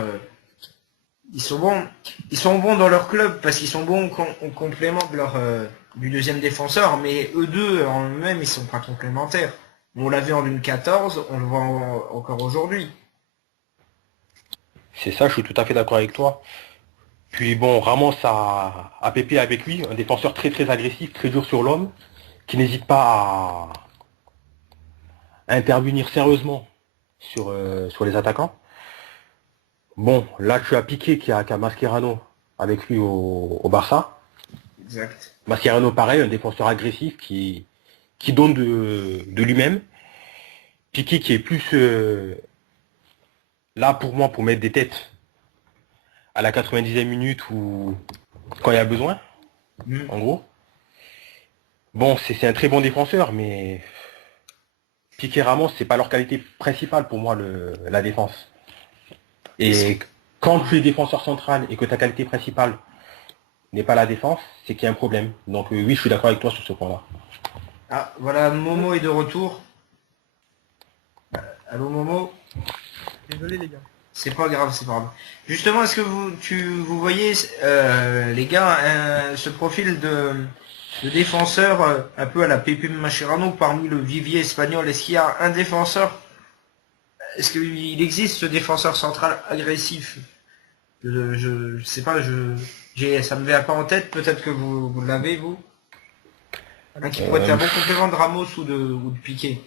Ils sont bons. Ils sont bons dans leur club parce qu'ils sont bons en complément de du deuxième défenseur. Mais eux deux en eux-mêmes, ils sont pas complémentaires. On l'a vu en 2014, on le voit encore aujourd'hui. c'est ça, je suis tout à fait d'accord avec toi. Puis bon, Ramos a Pépé avec lui, un défenseur très agressif, très dur sur l'homme, qui n'hésite pas à intervenir sérieusement sur les attaquants. Bon, là tu as Piqué qui a Mascherano avec lui au Barça. Exact. Mascherano pareil, un défenseur agressif qui donne de lui-même. Piqué qui est plus là pour moi pour mettre des têtes à la 90e minute ou quand il y a besoin, Mm. en gros. Bon, c'est un très bon défenseur, mais Piqué Ramos, c'est pas leur qualité principale pour moi, la défense. Et quand tu es défenseur central et que ta qualité principale n'est pas la défense, c'est qu'il y a un problème. Donc oui, je suis d'accord avec toi sur ce point-là. Ah, voilà, Momo est de retour. Allô, Momo? Désolé les gars. C'est pas grave, c'est pas grave. Justement, est-ce que vous voyez, les gars, ce profil de défenseur un peu à la Pepe Mascherano parmi le vivier espagnol? Est-ce qu'il y a un défenseur? Est-ce qu'il existe ce défenseur central agressif? Je sais pas, ça me vient pas en tête. Peut-être que vous l'avez vous. Un qui pourrait être un bon complément de Ramos ou de Piqué.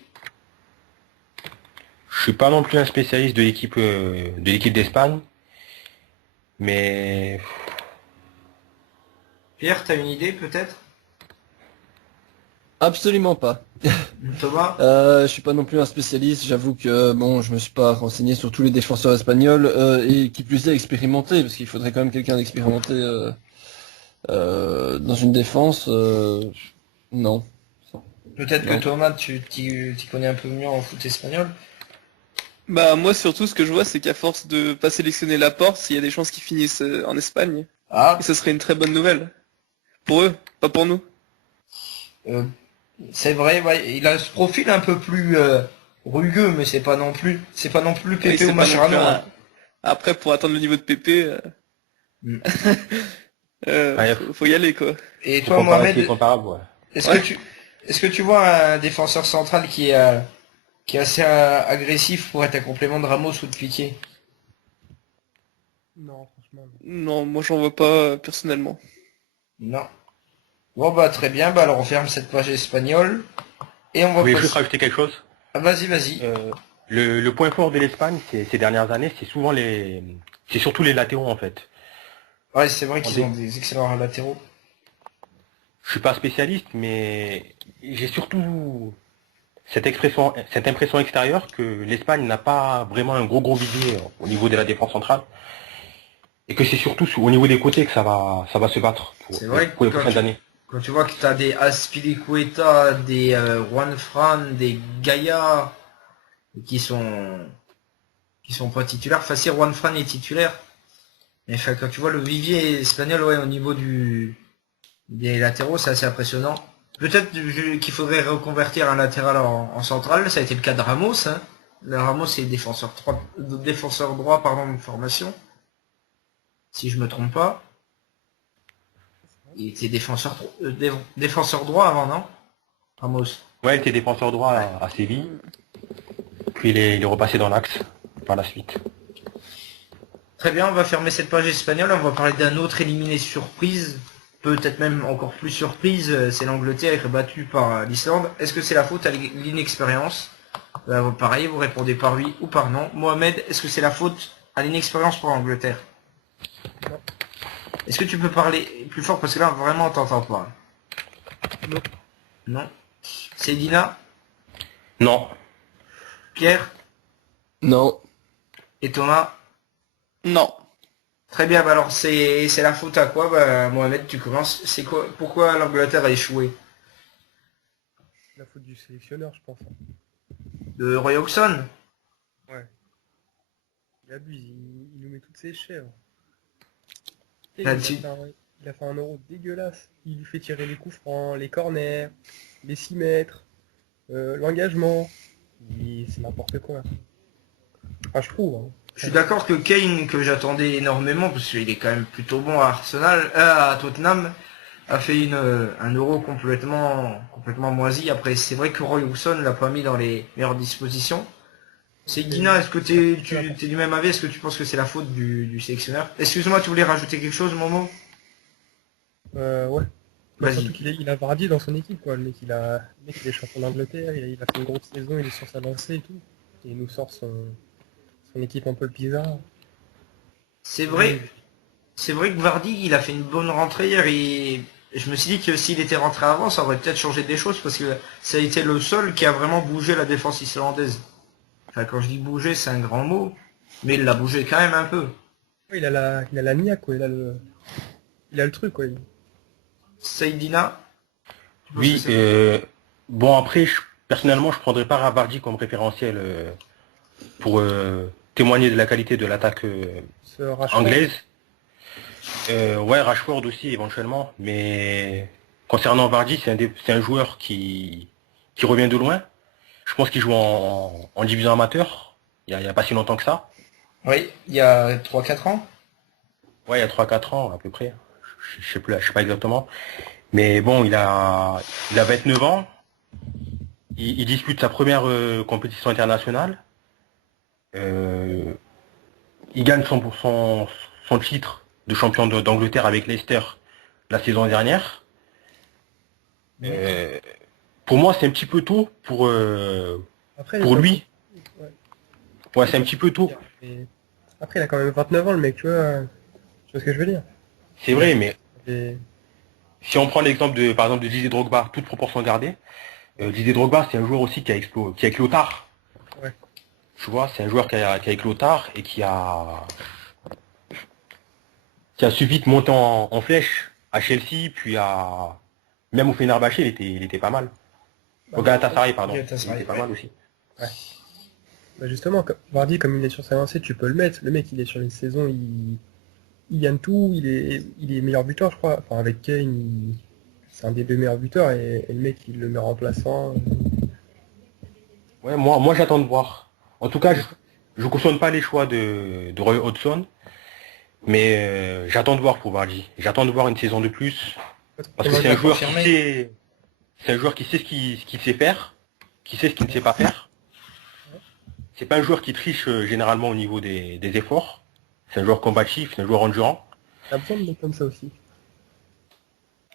Je suis pas non plus un spécialiste de l'équipe d'Espagne, mais Pierre, t'as une idée peut-être? Absolument pas. Thomas? Je suis pas non plus un spécialiste, j'avoue que bon, je me suis pas renseigné sur tous les défenseurs espagnols et qui plus est expérimenté, parce qu'il faudrait quand même quelqu'un d'expérimenté dans une défense. Non. Peut-être que Non. Thomas, tu connais un peu mieux en foot espagnol. Bah moi surtout ce que je vois c'est qu'à force de pas sélectionner la porte, il y a des chances qu'ils finissent en Espagne. Ah, Et ce serait une très bonne nouvelle. Pour eux, pas pour nous. euh, c'est vrai, ouais, il a ce profil un peu plus rugueux, mais c'est pas non plus Oui, Pepe c'est ou pas non Mascherano. plus Hein. Après pour atteindre le niveau de Pépé, Mm. ouais, faut y aller quoi. Et faut toi, comparer ce qui est Mohamed, comparable. Ouais. est-ce Ouais. que tu est-ce que tu vois un défenseur central qui est assez agressif pour être un complément de Ramos ou de Piqué? Non, franchement. Non, moi j'en vois pas personnellement. Non. Bon bah très bien, bah alors on ferme cette page espagnole et on Je va voulais juste passer. rajouter quelque chose. Ah, vas-y, vas-y. Le point fort de l'Espagne ces dernières années, c'est surtout les latéraux en fait. Ouais, c'est vrai En qu'ils dé- ont des excellents latéraux. Je suis pas spécialiste, mais j'ai surtout cette impression extérieure que l'Espagne n'a pas vraiment un gros vivier au niveau de la défense centrale et que c'est surtout au niveau des côtés que ça va se battre C'est vrai pour les que prochaines années. quand tu vois que tu as des Azpilicueta, des Juan Fran, des Gaïa qui sont qui sont pas titulaires. Enfin, si Juan Fran est titulaire, mais enfin, quand tu vois le vivier espagnol, ouais, au niveau des latéraux, c'est assez impressionnant. Peut-être qu'il faudrait reconvertir un latéral en central. Ça a été le cas de Ramos. Hein. Le Ramos est défenseur droit pardon, de formation, si je me trompe pas. Il était défenseur droit avant, non? Ramos. Ouais, il était défenseur droit à Séville, puis il est repassé dans l'axe par la suite. Très bien, on va fermer cette page espagnole. On va parler d'un autre éliminé surprise. Peut-être même encore plus surprise. C'est l'Angleterre battue par l'Islande. Est-ce que c'est la faute à l'inexpérience? Pareil, vous répondez par oui ou par non. Mohamed, est-ce que c'est la faute à l'inexpérience pour l'Angleterre? Non. Est-ce que tu peux parler plus fort parce que là vraiment on t'entend pas. Non. Non. Cédina, Non, Pierre Non. et Thomas. Non. Très bien, bah alors c'est la faute à quoi? Bah Mohamed, tu commences. C'est quoi? Pourquoi l'Angleterre a échoué? La faute du sélectionneur, je pense. De Roy Hodgson? Ouais. Il abuse, il nous met toutes ses chèvres. Et Là, il a fait un euro dégueulasse. Il lui fait tirer les coups francs, les corners, les 6 mètres, l'engagement. C'est n'importe quoi. Enfin, je trouve. Hein. Je suis d'accord que Kane, que j'attendais énormément, parce qu'il est quand même plutôt bon à à Tottenham, a fait un euro complètement moisi. Après, c'est vrai que Roy Hodgson l'a pas mis dans les meilleures dispositions. C'est Guina, est-ce que t'es du même avis? Est-ce que tu penses que c'est la faute du sélectionneur? Excuse-moi, tu voulais rajouter quelque chose, Momo? Ouais. Bah, Vas-y. surtout il a Vardy dans son équipe, quoi. Le mec, il est champion d'Angleterre, il a fait une grosse saison, il est sur sa lancée et tout. Et il nous sort son équipe un peu bizarre. C'est vrai que Vardy, il a fait une bonne rentrée hier et je me suis dit que s'il était rentré avant, ça aurait peut-être changé des choses parce que ça a été le seul qui a vraiment bougé la défense islandaise. Enfin, quand je dis bouger, c'est un grand mot, mais il l'a bougé quand même un peu. Ouais, il a la niaque, quoi. Il a le truc, quoi. Saïdina, tu penses que oui. c'est- Bon après, personnellement, je prendrais pas Vardy comme référentiel pour témoigner de la qualité de l'attaque Ce Rashford, anglaise. Ouais, Rashford aussi éventuellement, mais concernant Vardy, c'est un joueur qui revient de loin. Je pense qu'il joue en division amateur. Il y a pas si longtemps que ça. Oui, il y a 3 4 ans. Ouais, il y a 3 4 ans à peu près. Je sais pas exactement. Mais bon, il a 29 ans. Il dispute sa première compétition internationale. Euh, il gagne son titre de champion d'Angleterre avec Leicester la saison dernière. Euh, pour moi, c'est un petit peu tôt après, pour lui. Ouais. Ouais, c'est un petit peu tôt. Et après, il a quand même 29 ans, le mec, tu vois. Tu vois ce que je veux dire? C'est vrai, mais Et... si on prend l'exemple par exemple, de Didier Drogba, toute proportion gardée, Didier Drogba, c'est un joueur aussi qui a éclos tard. Ouais. Tu vois, c'est un joueur qui a éclos tard et qui a su vite monter en flèche à Chelsea, puis même au Fenerbahçe, il était pas mal. Au Galatasaray, pardon. Galatasaray, Il était pas ouais. mal aussi. Bah justement, Vardy, comme il est sur sa lancée, tu peux le mettre. Le mec, il est sur une saison, il gagne tout, il est meilleur buteur, je crois. Enfin, avec Kane, c'est un des 2 meilleurs buteurs et le mec, il le met remplaçant. Ouais, moi j'attends de voir. En tout cas, je cautionne pas les choix de Roy Hodgson, mais j'attends de voir pour Vardy. J'attends de voir une saison de plus. Parce que On va c'est un bien joueur confirmer. c'est un joueur qui sait ce qu'il sait faire, qui sait ce qu'il ne sait pas faire. c'est pas un joueur qui triche généralement au niveau des efforts. C'est un joueur combatif, c'est un joueur endurant. T'as besoin de mecs comme ça aussi.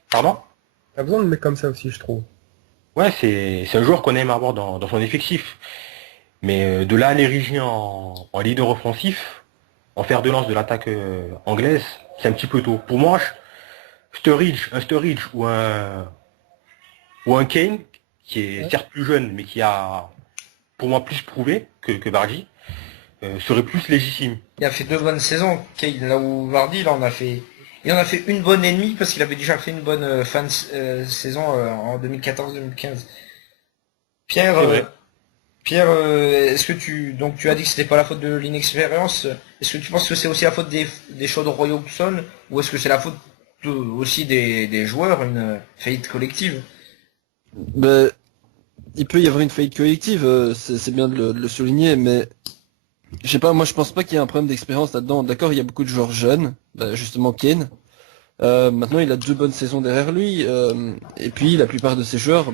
Pardon? T'as besoin de mecs comme ça aussi, je trouve. Ouais, c'est un joueur qu'on aime avoir dans son effectif. Mais de là à l'ériger en leader offensif, en fer de lance de l'attaque anglaise, c'est un petit peu tôt. Pour moi, un Sturridge ou un Kane, qui est Ouais. certes plus jeune, mais qui a pour moi plus prouvé que Vardy, serait plus légitime. Il a fait 2 bonnes saisons, Kane, là où Vardy, il en a fait une bonne et demie parce qu'il avait déjà fait une bonne fin de saison en 2014-2015. Pierre, C'est vrai. Pierre, est-ce que donc tu as dit que c'était pas la faute de l'inexpérience. Est-ce que tu penses que c'est aussi la faute des choix de Roy Hodgson ou est-ce que c'est la faute aussi des joueurs, une faillite collective? Ben, il peut y avoir une faillite collective, c'est bien de le souligner, mais je sais pas, moi je pense pas qu'il y ait un problème d'expérience là-dedans. D'accord, il y a beaucoup de joueurs jeunes, bah, justement Kane. Maintenant, il a 2 bonnes saisons derrière lui, et puis la plupart de ces joueurs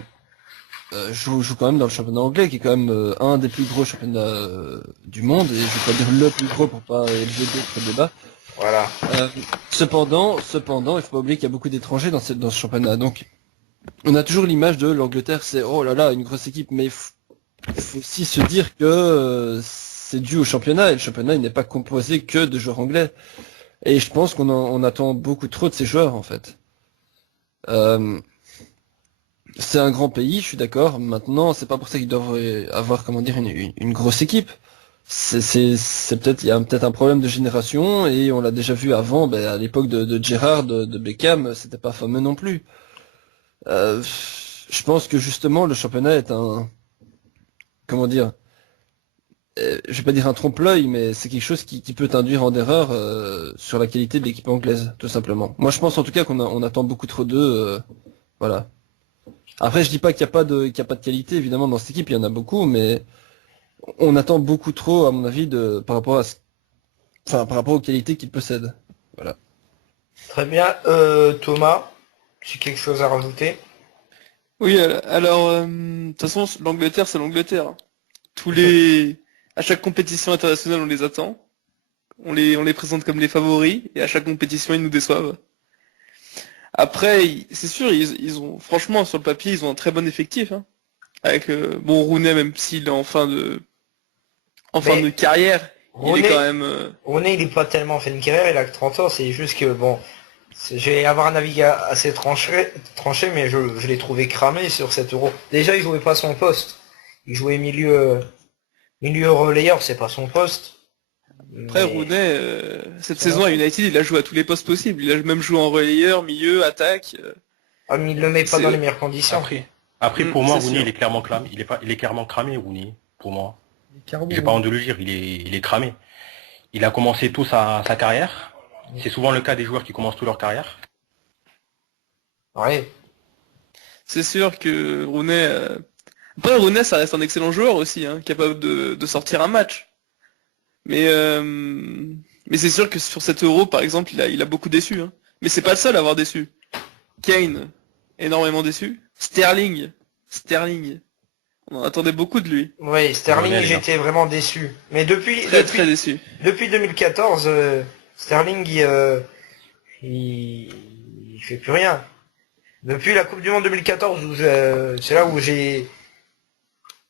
jouent quand même dans le championnat anglais, qui est quand même un des plus gros championnats du monde, et je vais pas dire le plus gros pour pas élever d'autres débats. Voilà. Cependant, il faut pas oublier qu'il y a beaucoup d'étrangers dans ce championnat. Donc, on a toujours l'image de l'Angleterre, c'est oh là là, une grosse équipe, mais faut aussi se dire que c'est dû au championnat, et le championnat il n'est pas composé que de joueurs anglais. Et je pense on attend beaucoup trop de ces joueurs en fait. Euh, c'est un grand pays, je suis d'accord. Maintenant, c'est pas pour ça qu'ils doivent avoir comment dire une grosse équipe. C'est peut-être il y a peut-être un problème de génération et on l'a déjà vu avant, ben, à l'époque de Gerrard, de Beckham, c'était pas fameux non plus. Euh, je pense que justement le championnat est un comment dire je vais pas dire un trompe-l'œil, mais c'est quelque chose qui peut t'induire en erreur sur la qualité de l'équipe anglaise, tout simplement. Moi, je pense en tout cas on attend beaucoup trop d'eux, voilà. Après, je dis pas qu'il y a pas de qualité, évidemment, dans cette équipe, il y en a beaucoup, mais on attend beaucoup trop, à mon avis, par rapport par rapport aux qualités qu'ils possèdent. Voilà. Très bien. Thomas, j'ai quelque chose à rajouter? Oui, alors, de toute façon, l'Angleterre, c'est l'Angleterre, hein. À chaque compétition internationale, on les attend. On les présente comme les favoris, et à chaque compétition, ils nous déçoivent. Après, c'est sûr, ils ont, franchement, sur le papier, ils ont un très bon effectif, hein. Avec, bon, Rooney, même s'il est en fin de Mais carrière, il est quand Rooney, même, Rooney, il est pas tellement fait une carrière, il a que 30 ans, c'est juste que bon, je vais avoir un avis assez tranché, mais je l'ai trouvé cramé sur cet Euro. Déjà, il jouait pas son poste. Il jouait milieu relayeur, c'est pas son poste. après, Mais Rooney, cette c'est saison à bon. United, il a joué à tous les postes possibles. Il a même joué en relayeur, milieu, attaque. Ah, mais il le met pas dans les C'est, meilleures conditions. Après, pour moi, c'est Rooney, sûr. il est clairement cramé. Il est clairement cramé, Rooney, pour moi. Les carbos, J'ai pas honte de le dire, il est cramé. Il a commencé tôt sa carrière. C'est souvent le cas des joueurs qui commencent toute leur carrière. Ouais. C'est sûr que Rooney, après, Rooney, ça reste un excellent joueur aussi, hein, capable de sortir un match. Mais, mais c'est sûr que sur cet Euro, par exemple, il a beaucoup déçu, hein. Mais c'est pas le seul à avoir déçu. Kane, énormément déçu. Sterling, on en attendait beaucoup de lui. Oui, Sterling, Lionel, là. j'étais vraiment déçu. Mais Très très déçu. depuis 2014, Sterling, il fait plus rien. Depuis la Coupe du Monde 2014, c'est là où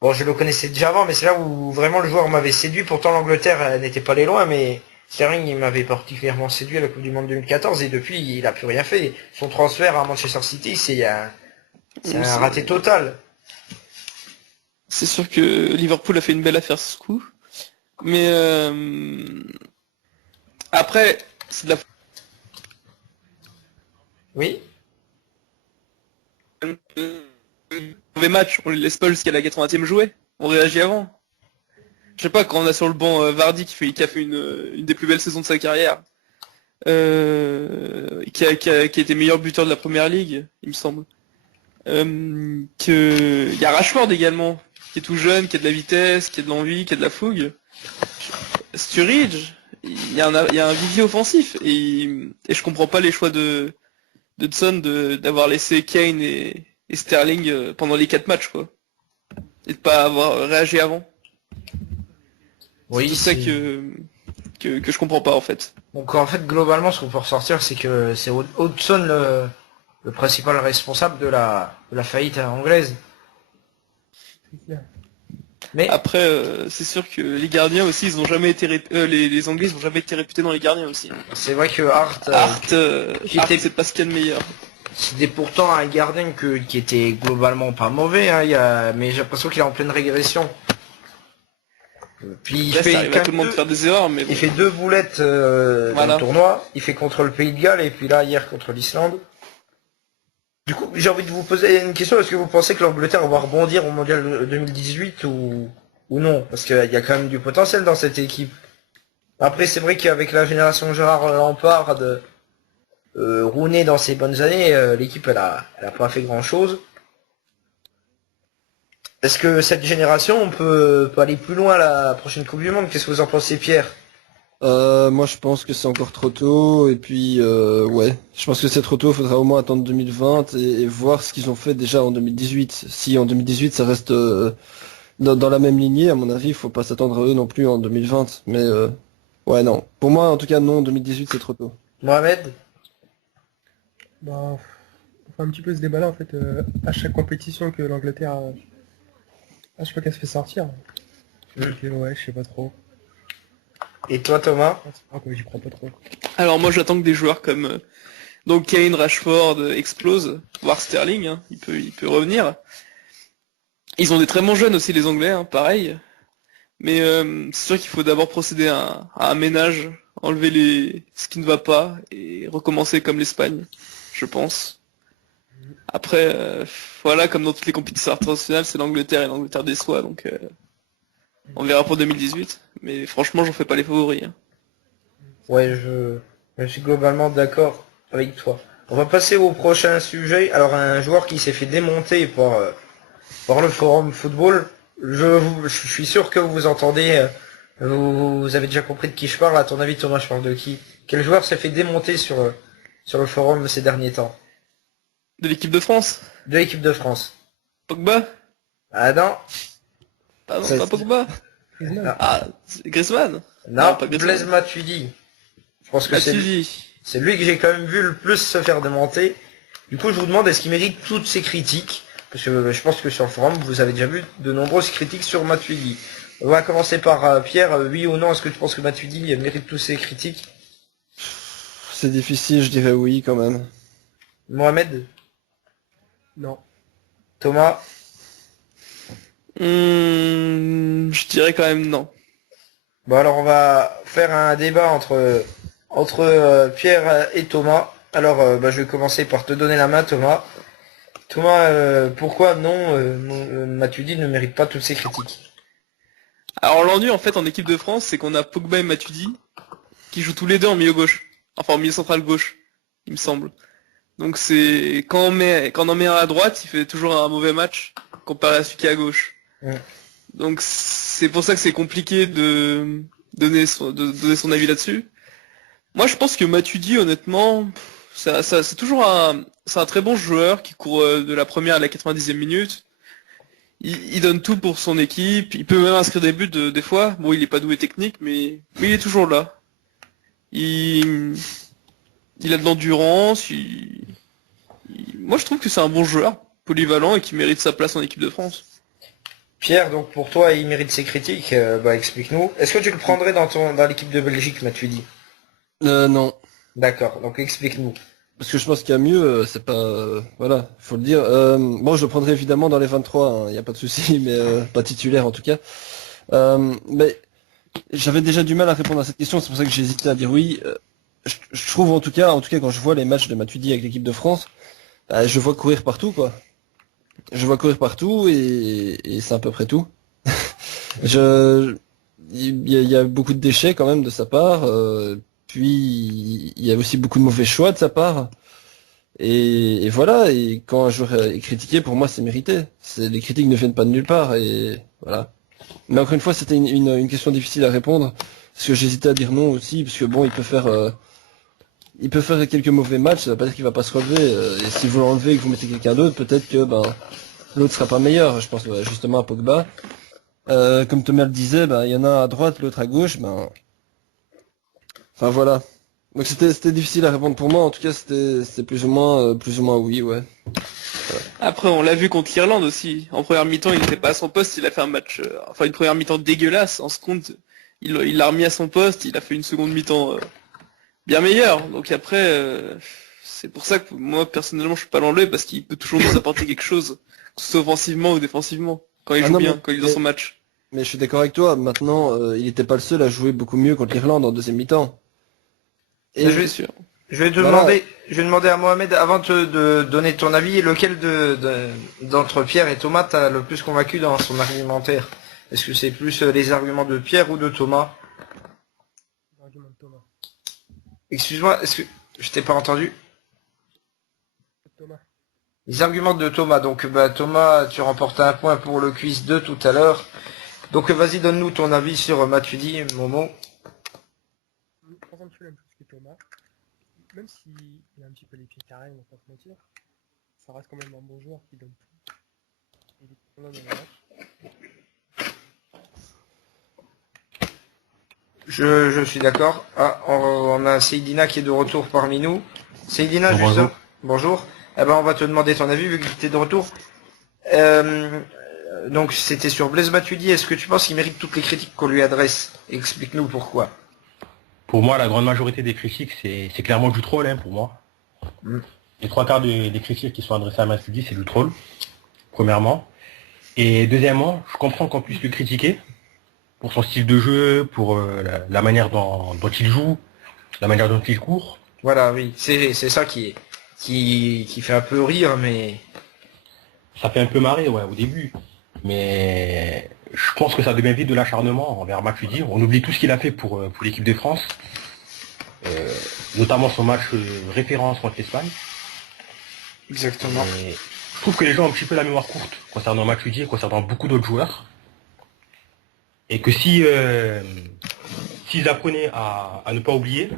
bon, je le connaissais déjà avant, mais c'est là où vraiment le joueur m'avait séduit. Pourtant, l'Angleterre n'était pas allé loin, mais Sterling, il m'avait particulièrement séduit à la Coupe du Monde 2014, et depuis, il a plus rien fait. Son transfert à Manchester City, c'est un raté total. C'est sûr que Liverpool a fait une belle affaire sur ce coup. Mais après, c'est de Oui. la mauvais match. On les laisse pas jusqu'à la 80e jouer. On réagit avant. Je sais pas, quand on a sur le banc Vardy qui a fait une des plus belles saisons de sa carrière, qui a été meilleur buteur de la première ligue, il me semble. Il y a Rashford également, qui est tout jeune, qui a de la vitesse, qui a de l'envie, qui a de la fougue. Sturridge, il y a un vivier offensif et je comprends pas les choix de Hudson d'avoir laissé Kane et Sterling pendant les 4 matchs, quoi, et de pas avoir réagi avant. Oui, tout ça c'est- que je comprends pas en fait. Donc en fait, globalement, ce qu'on peut ressortir, c'est que c'est Hodgson le principal responsable de la faillite anglaise. C'est clair. Mais Après, c'est sûr que les gardiens aussi, ils ont jamais été les Anglais, ils ont jamais été réputés dans les gardiens aussi. c'est vrai que Hart, qui Hart, était- c'est pas ce qu'il y a de meilleur. c'était pourtant un gardien qui était globalement pas mauvais, hein, mais j'ai l'impression qu'il est en pleine régression. Puis Là, ça arrive à quand tout le monde de même faire des erreurs, mais bon. il fait 2 boulettes dans Voilà. le tournoi. Il fait contre le Pays de Galles et puis là hier contre l'Islande. Du coup, j'ai envie de vous poser une question. Est-ce que vous pensez que l'Angleterre va rebondir au Mondial 2018 ou non? Parce qu'il y a quand même du potentiel dans cette équipe. Après, c'est vrai qu'avec la génération Gérard Lampard, Rooney dans ses bonnes années, l'équipe elle a pas fait grand chose. Est-ce que cette génération on peut aller plus loin à la prochaine Coupe du Monde? Qu'est-ce que vous en pensez, Pierre? Moi, je pense que c'est encore trop tôt. Et puis, ouais, je pense que c'est trop tôt. Il faudra au moins attendre 2020 et voir ce qu'ils ont fait déjà en 2018. Si en 2018 ça reste dans la même lignée, à mon avis, il faut pas s'attendre à eux non plus en 2020. Mais ouais, non. Pour moi, en tout cas, non. 2018, c'est trop tôt. Mohamed? Bah, on fait un petit peu ce débat-là en fait à chaque compétition que l'Angleterre, à chaque fois qu'elle se fait sortir. Donc ouais, je sais pas trop. Et toi, Thomas? C'est pas que j'y crois pas trop. Alors moi, j'attends que des joueurs comme donc Kane, Rashford explosent, voire Sterling, hein, il peut revenir. Ils ont des très bons jeunes aussi, les Anglais, hein, pareil. Mais c'est sûr qu'il faut d'abord procéder à un ménage, enlever ce qui ne va pas et recommencer comme l'Espagne, je pense. Après, voilà, comme dans toutes les compétitions internationales, c'est l'Angleterre et l'Angleterre déçoit, donc on verra pour 2018. Mais franchement, j'en fais pas les favoris, hein. Ouais, je suis globalement d'accord avec toi. On va passer au prochain sujet. Alors, un joueur qui s'est fait démonter par le forum football. Je suis sûr que vous entendez, vous avez déjà compris de qui je parle. À ton avis, Thomas, je parle de qui? Quel joueur s'est fait démonter sur le forum ces derniers temps? De l'équipe de France, De l'équipe de France. Pogba? Ah non, Ah non, Ça, pas Pogba. Griezmann. Ah, c'est Griezmann? non, pas Griezmann. Blaise Matuidi. Je pense que Matuidi. c'est lui que j'ai quand même vu le plus se faire démonter. Du coup, je vous demande, est-ce qu'il mérite toutes ces critiques? Parce que je pense que sur le forum, vous avez déjà vu de nombreuses critiques sur Matuidi. On va commencer par Pierre. Oui ou non, est-ce que tu penses que Matuidi mérite toutes ces critiques? C'est difficile, je dirais oui quand même. Mohamed? Non. Thomas? Je dirais quand même non. Bon, alors on va faire un débat entre Pierre et Thomas. Alors, je vais commencer par te donner la main, Thomas. Thomas, pourquoi non, Matuidi ne mérite pas toutes ces critiques? Alors l'ennui en fait en équipe de France, c'est qu'on a Pogba et Matuidi qui jouent tous les deux en milieu gauche. Enfin en milieu central gauche, il me semble. Donc c'est quand on en met un à droite, il fait toujours un mauvais match comparé à celui qui est à gauche. Ouais. Donc c'est pour ça que c'est compliqué de donner son avis là-dessus. Moi je pense que Matuidi honnêtement, c'est toujours c'est un très bon joueur qui court de la première à la 90e minute. Il donne tout pour son équipe, il peut même inscrire des buts des fois. Bon, il est pas doué technique, mais il est toujours là. Il a de l'endurance. Moi, je trouve que c'est un bon joueur, polyvalent et qui mérite sa place en équipe de France. Pierre, donc pour toi, il mérite ses critiques. Explique-nous. Est-ce que tu le prendrais dans l'équipe de Belgique, Matuidi? Non. D'accord, donc explique-nous. Parce que je pense qu'il y a mieux, c'est pas... voilà, faut le dire. Bon, je le prendrai évidemment dans les 23, il n'y a pas de souci, mais pas titulaire en tout cas. Mais j'avais déjà du mal à répondre à cette question, c'est pour ça que j'ai hésité à dire oui. Je trouve en tout cas quand je vois les matchs de Matuidi avec l'équipe de France, je vois courir partout quoi. Je vois courir partout et c'est à peu près tout. Il y a beaucoup de déchets quand même de sa part. Puis il y a aussi beaucoup de mauvais choix de sa part. Et voilà, et quand un joueur est critiqué, pour moi c'est mérité. Les critiques ne viennent pas de nulle part, et voilà. Mais encore une fois, c'était une question difficile à répondre, parce que j'hésitais à dire non aussi, parce que bon, il peut faire quelques mauvais matchs, ça veut pas dire qu'il va pas se relever. Et si vous l'enlevez et que vous mettez quelqu'un d'autre, peut-être que l'autre sera pas meilleur. Je pense justement à Pogba. Comme Thomas le disait, il y en a un à droite, l'autre à gauche, enfin voilà. Donc c'était difficile à répondre pour moi, en tout cas c'était plus ou moins oui, ouais. Après, on l'a vu contre l'Irlande aussi. En première mi-temps, il n'était pas à son poste, il a fait un match, enfin une première mi-temps dégueulasse. En seconde, il l'a remis à son poste, il a fait une seconde mi-temps bien meilleure. Donc après, c'est pour ça que moi, personnellement, je suis pas l'enlever parce qu'il peut toujours nous apporter quelque chose, que ce soit offensivement ou défensivement, quand il Ah joue non, bien, quand il est dans son match. mais je suis d'accord avec toi, maintenant, il n'était pas le seul à jouer beaucoup mieux contre l'Irlande en deuxième mi-temps. Et Je C'est vais, sûr. je vais voilà, je vais demander à Mohamed, avant de donner ton avis, lequel d'entre Pierre et Thomas t'a le plus convaincu dans son argumentaire? Est-ce que c'est plus les arguments de Pierre ou de Thomas? L'argument de Thomas. Excuse-moi, est-ce que je t'ai pas entendu? Thomas. Les arguments de Thomas. Donc, Thomas, tu remportes un point pour le quiz de tout à l'heure. Donc, vas-y, donne-nous ton avis sur Matuidi, Momo. Par exemple, je suis la même chose que Thomas. Même s'il a un petit peu les pieds carrés, on va pas se mentir, ça reste quand même un bon joueur qui donne tout. Il est là dans le match. Je suis d'accord. Ah, on a Seydina qui est de retour parmi nous. Seydina, Bonjour. juste. Bonjour. Eh ben, on va te demander ton avis vu que tu es de retour. Euh, donc, c'était sur Blaise Matuidi. Est-ce que tu penses qu'il mérite toutes les critiques qu'on lui adresse? Explique-nous pourquoi. Pour moi, la grande majorité des critiques, c'est clairement du troll, hein, pour moi. Mm. Les trois quarts des critiques qui sont adressées à Matuidi, c'est du troll, premièrement. Et deuxièmement, je comprends qu'on puisse le critiquer pour son style de jeu, pour la manière dont il joue, la manière dont il court. Voilà, oui. C'est ça qui fait un peu rire, mais Ça fait un peu marrer, ouais, au début. Mais je pense que ça devient vite de l'acharnement envers Matuidi. On oublie tout ce qu'il a fait pour l'équipe de France, notamment son match référence contre l'Espagne. exactement. Et je trouve que les gens ont un petit peu la mémoire courte concernant Matuidi et concernant beaucoup d'autres joueurs. Et que s'ils apprenaient à ne pas oublier,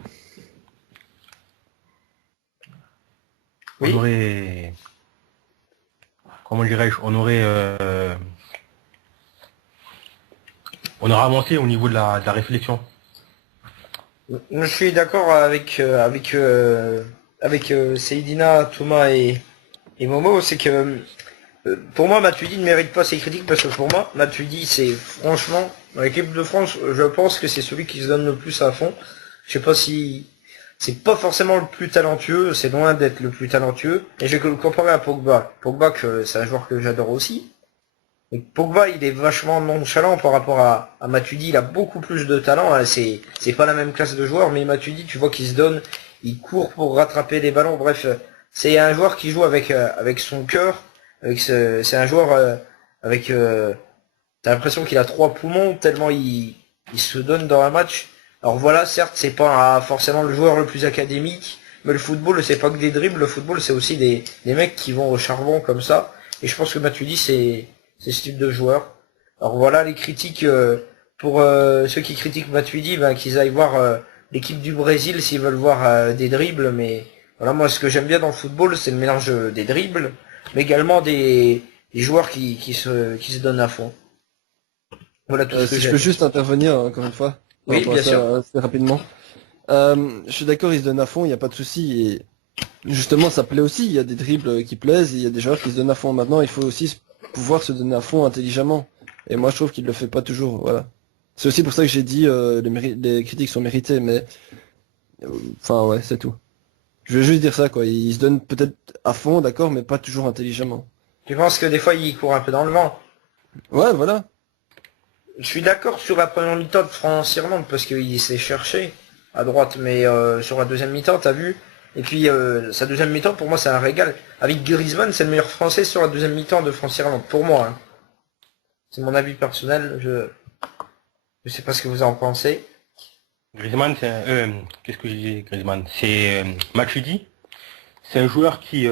Oui. on aurait, comment dirais-je, on aurait avancé au niveau de la réflexion. Je suis d'accord avec Seydina, Thomas et Momo, c'est que pour moi Matuidi ne mérite pas ses critiques parce que pour moi Matuidi c'est franchement dans l'équipe de France, je pense que c'est celui qui se donne le plus à fond. Je sais pas si c'est pas forcément le plus talentueux, c'est loin d'être le plus talentueux. Et je vais le comparer à Pogba. Pogba que c'est un joueur que j'adore aussi. Et Pogba, il est vachement nonchalant par rapport à Matuidi, il a beaucoup plus de talent, hein. C'est pas la même classe de joueur, mais Matuidi, tu vois qu'il se donne, il court pour rattraper les ballons, bref, c'est un joueur qui joue avec son cœur, c'est un joueur avec, t'as l'impression qu'il a trois poumons, tellement il se donne dans un match. Alors voilà, certes, c'est pas forcément le joueur le plus académique, mais le football, c'est pas que des dribbles, le football, c'est aussi des mecs qui vont au charbon comme ça, et je pense que Matuidi, c'est ce type de joueur. Alors voilà les critiques pour ceux qui critiquent Matuidi, qu'ils aillent voir l'équipe du Brésil s'ils veulent voir des dribbles. Mais voilà, moi ce que j'aime bien dans le football, c'est le mélange des dribbles, mais également des joueurs qui se donnent à fond. Voilà tout ce que si je j'aime. peux juste intervenir encore une fois, par Oui, rapport à bien ça, sûr. assez rapidement. Je suis d'accord, il se donne à fond, il n'y a pas de souci. Et justement, ça plaît aussi, il y a des dribbles qui plaisent, il y a des joueurs qui se donnent à fond. Maintenant, il faut aussi pouvoir se donner à fond intelligemment. Et moi, je trouve qu'il le fait pas toujours, voilà. C'est aussi pour ça que j'ai dit les critiques sont méritées, mais enfin ouais, c'est tout. Je veux juste dire ça, quoi. Il se donne peut-être à fond, d'accord, mais pas toujours intelligemment. Tu penses que des fois il court un peu dans le vent? Ouais, voilà. Je suis d'accord sur la première mi-temps de France-Irlande parce qu'il s'est cherché à droite, mais sur la deuxième mi-temps, t'as vu? Et puis sa deuxième mi-temps, pour moi, c'est un régal. Avec Griezmann, c'est le meilleur Français sur la deuxième mi-temps de France-Irlande, pour moi, hein. C'est mon avis personnel, je sais pas ce que vous en pensez. Griezmann, qu'est-ce que j'ai dit, Griezmann? C'est Matuidi. C'est un joueur qui,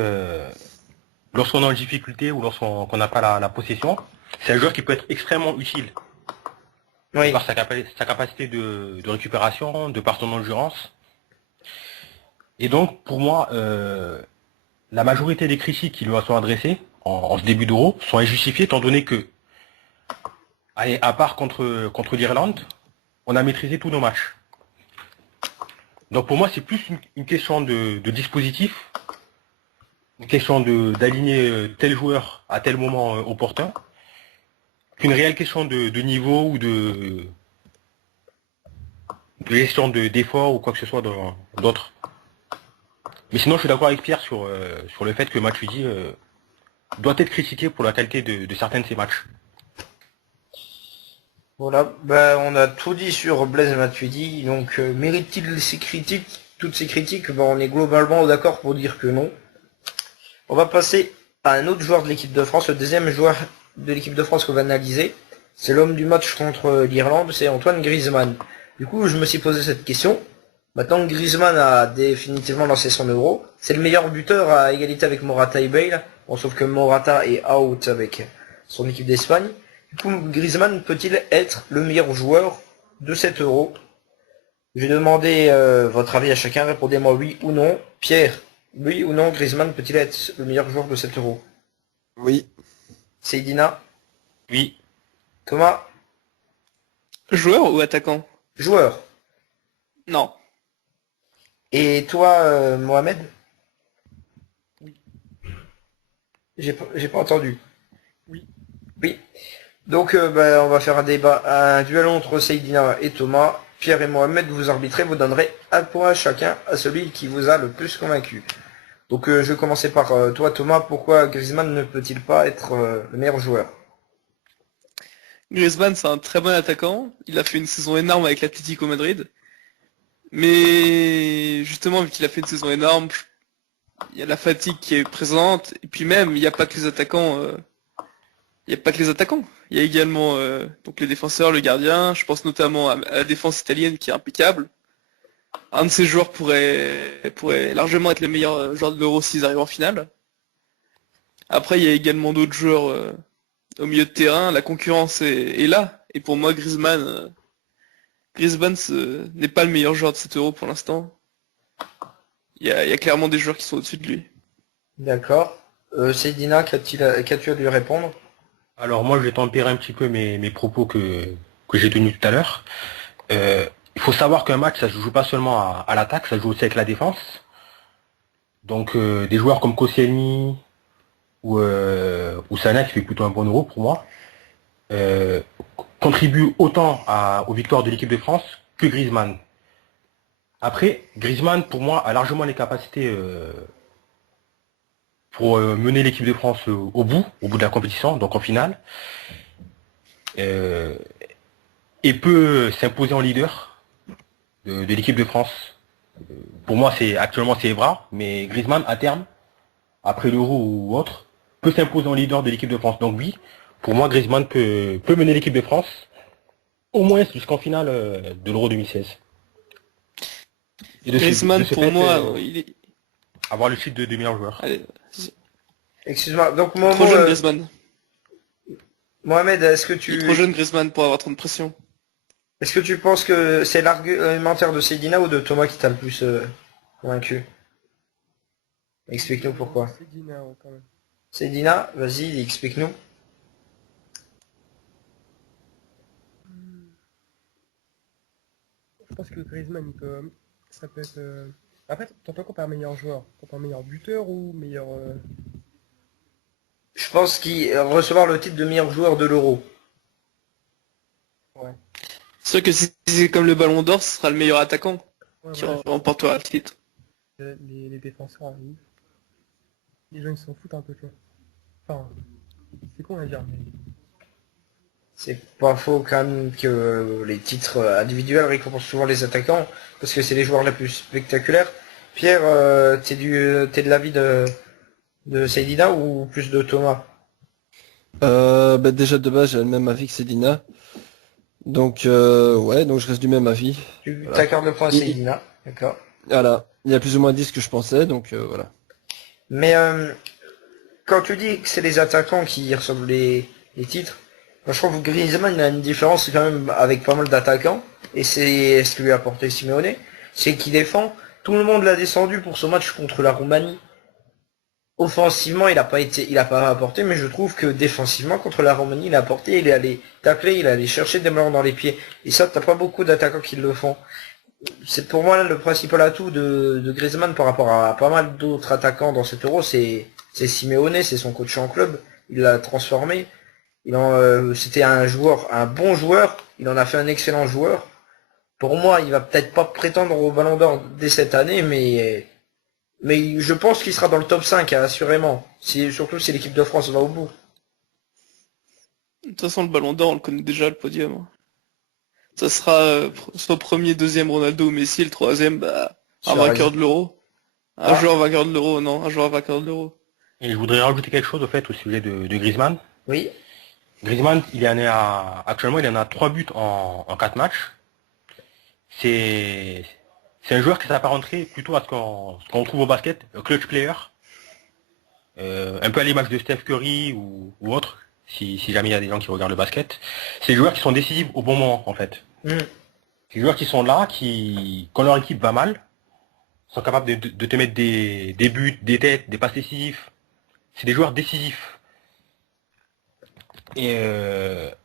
lorsqu'on est en difficulté ou lorsqu'on n'a pas la possession, c'est un joueur qui peut être extrêmement utile. Oui, Par sa capacité de récupération, de par son endurance. Et donc, pour moi, la majorité des critiques qui lui sont adressées en ce début d'Euro sont injustifiées, étant donné que Allez, à part contre l'Irlande, on a maîtrisé tous nos matchs. Donc pour moi, c'est plus une question de dispositif, une question d'aligner tel joueur à tel moment opportun, qu'une réelle question de niveau ou de gestion d'efforts ou quoi que ce soit d'autre. Mais sinon, je suis d'accord avec Pierre sur le fait que Matuidi doit être critiqué pour la qualité de certains de ses matchs. Voilà, bah, on a tout dit sur Blaise Matuidi, donc mérite-t-il ces critiques, toutes ces critiques? Bah, on est globalement d'accord pour dire que non. On va passer à un autre joueur de l'équipe de France, le deuxième joueur de l'équipe de France qu'on va analyser. C'est l'homme du match contre l'Irlande, c'est Antoine Griezmann. Du coup, je me suis posé cette question. Maintenant que Griezmann a définitivement lancé son euro, c'est le meilleur buteur à égalité avec Morata et Bale. Bon, sauf que Morata est out avec son équipe d'Espagne. Du coup, Griezmann peut-il être le meilleur joueur de cet euro? Je vais demander votre avis à chacun. Répondez-moi oui ou non. Pierre, oui ou non, Griezmann peut-il être le meilleur joueur de cet euro? Oui. Seydina? Oui. Thomas? Joueur ou attaquant? Joueur. Non. Et toi, Mohamed? J'ai pas entendu. Oui. Oui. Donc, on va faire un débat, un duel entre Seydina et Thomas. Pierre et Mohamed, vous arbitrez, vous donnerez un point à chacun à celui qui vous a le plus convaincu. Donc, je vais commencer par toi, Thomas. Pourquoi Griezmann ne peut-il pas être le meilleur joueur? Griezmann, c'est un très bon attaquant. Il a fait une saison énorme avec l'Atlético Madrid. Mais justement, vu qu'il a fait une saison énorme, il y a la fatigue qui est présente. Et puis même, il n'y a pas que les attaquants. Il n'y a pas que les attaquants. Il y a également donc les défenseurs, le gardien. Je pense notamment à la défense italienne qui est impeccable. Un de ces joueurs pourrait largement être le meilleur joueur de l'Euro s'ils arrivent en finale. Après, il y a également d'autres joueurs au milieu de terrain. La concurrence est là. Et pour moi, Griezmann n'est pas le meilleur joueur de cet Euro pour l'instant. Il y a clairement des joueurs qui sont au-dessus de lui. D'accord. Seydina, qu'as-tu à lui répondre? Alors moi, je vais tempérer un petit peu mes propos que j'ai tenus tout à l'heure. Il faut savoir qu'un match, ça se joue pas seulement à l'attaque, ça se joue aussi avec la défense. Donc des joueurs comme Koscielny ou Sané, qui fait plutôt un bon euro pour moi, contribuent autant aux victoires de l'équipe de France que Griezmann. Après, Griezmann, pour moi, a largement les capacités pour mener l'équipe de France au bout de la compétition, donc en finale, et peut s'imposer en leader de l'équipe de France. Pour moi, actuellement c'est Evra, mais Griezmann, à terme, après l'Euro ou autre, peut s'imposer en leader de l'équipe de France. Donc oui, pour moi, Griezmann peut mener l'équipe de France, au moins jusqu'en finale de l'Euro 2016. Et Griezmann, pour moi, il est... avoir le titre de meilleur joueur. Allez, Excuse-moi, donc trop jeune Griezmann. Mohamed, Il est trop jeune Griezmann pour avoir trop de pression. est-ce que tu penses que c'est l'argumentaire de Seydina ou de Thomas qui t'a le plus convaincu? Explique-nous pourquoi. Seydina, ouais, quand même. Seydina, vas-y, explique-nous. Je pense que Griezmann, ça peut être... Après, t'entends quoi par meilleur joueur? T'entends meilleur buteur ou meilleur... Je pense qu'il recevoir le titre de meilleur joueur de l'Euro. Ouais. C'est sûr que si c'est comme le Ballon d'Or, ce sera le meilleur attaquant Ouais, qui voilà, remportera le titre. les défenseurs arrivent. Les gens, ils s'en foutent un peu, tu vois. Enfin, c'est con à dire, mais... C'est pas faux quand même que les titres individuels récompensent souvent les attaquants, parce que c'est les joueurs les plus spectaculaires. Pierre, t'es de l'avis de Seydina ou plus de Thomas? Déjà de base, j'ai le même avis que Sedina. Donc ouais, donc je reste du même avis. Tu Voilà. t'accordes le point à Seydina, d'accord. Voilà. Il y a plus ou moins 10 que je pensais, donc voilà. Mais quand tu dis que c'est les attaquants qui reçoivent les titres, moi, je trouve que Griezmann il a une différence quand même avec pas mal d'attaquants, et c'est ce que lui a apporté Simeone, c'est qu'il défend. Tout le monde l'a descendu pour ce match contre la Roumanie. offensivement, il a pas apporté, mais je trouve que défensivement, contre la Roumanie, il a apporté, il est allé tacler, il est allé chercher des ballons dans les pieds. Et ça, t'as pas beaucoup d'attaquants qui le font. C'est pour moi le principal atout de Griezmann par rapport à pas mal d'autres attaquants dans cet Euro, c'est Simeone, c'est son coach en club. Il l'a transformé. C'était un bon joueur. Il en a fait un excellent joueur. Pour moi, il va peut-être pas prétendre au Ballon d'Or dès cette année, mais je pense qu'il sera dans le top 5, hein, assurément. Surtout si l'équipe de France va au bout. De toute façon, le Ballon d'Or, on le connaît déjà, le podium. Ça sera soit premier, deuxième Ronaldo ou Messi, le troisième, un vainqueur de l'Euro. Un joueur vainqueur de l'Euro, non, un joueur vainqueur de l'Euro. Et je voudrais rajouter quelque chose au fait au sujet de Griezmann. Oui. Griezmann, actuellement, il en a 3 buts en 4 matchs. C'est un joueur qui s'apparenterait plutôt à ce qu'on trouve au basket, clutch player. Un peu à l'image de Steph Curry ou autre, si jamais il y a des gens qui regardent le basket. C'est des joueurs qui sont décisifs au bon moment, en fait. C'est des joueurs qui sont là, quand leur équipe va mal, sont capables de te mettre des buts, des têtes, des passes décisifs. C'est des joueurs décisifs. Et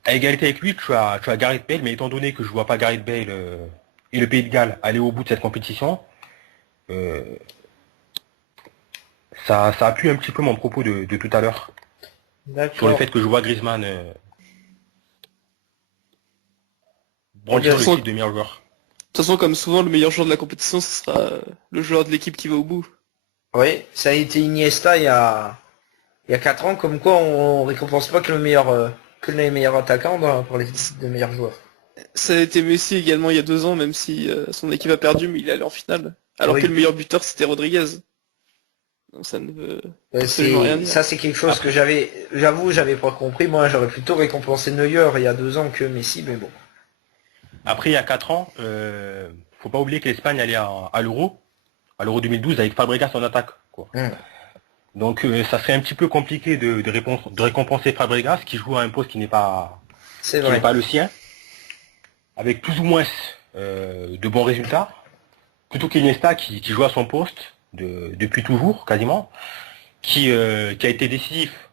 à égalité avec lui, tu as Gareth Bale, mais étant donné que je vois pas Gareth Bale et le Pays de Galles aller au bout de cette compétition, ça appuie un petit peu mon propos de tout à l'heure. Sur le fait que je vois Griezmann brandir le titre de meilleur joueur. De toute façon, comme souvent, le meilleur joueur de la compétition, ce sera le joueur de l'équipe qui va au bout. Oui, ça a été Iniesta il y a 4 ans, comme quoi on récompense pas que les meilleurs attaquants pour les titres de meilleurs joueurs. Ça a été Messi également il y a 2 ans, même si son équipe a perdu, mais il est allé en finale. Alors que le meilleur buteur, c'était Rodriguez. Donc ça ne veut absolument rien dire. Ça, c'est quelque chose que j'avais pas compris. Moi, j'aurais plutôt récompensé Neuer il y a 2 ans que Messi, mais bon. Après, il y a 4 ans, faut pas oublier que l'Espagne allait à l'Euro 2012 avec Fabregas en attaque, quoi. Donc ça serait un petit peu compliqué de récompenser Fabregas qui joue à un poste qui n'est pas le sien, avec plus ou moins de bons résultats, plutôt qu'Iniesta qui joue à son poste depuis toujours quasiment, qui a été décisif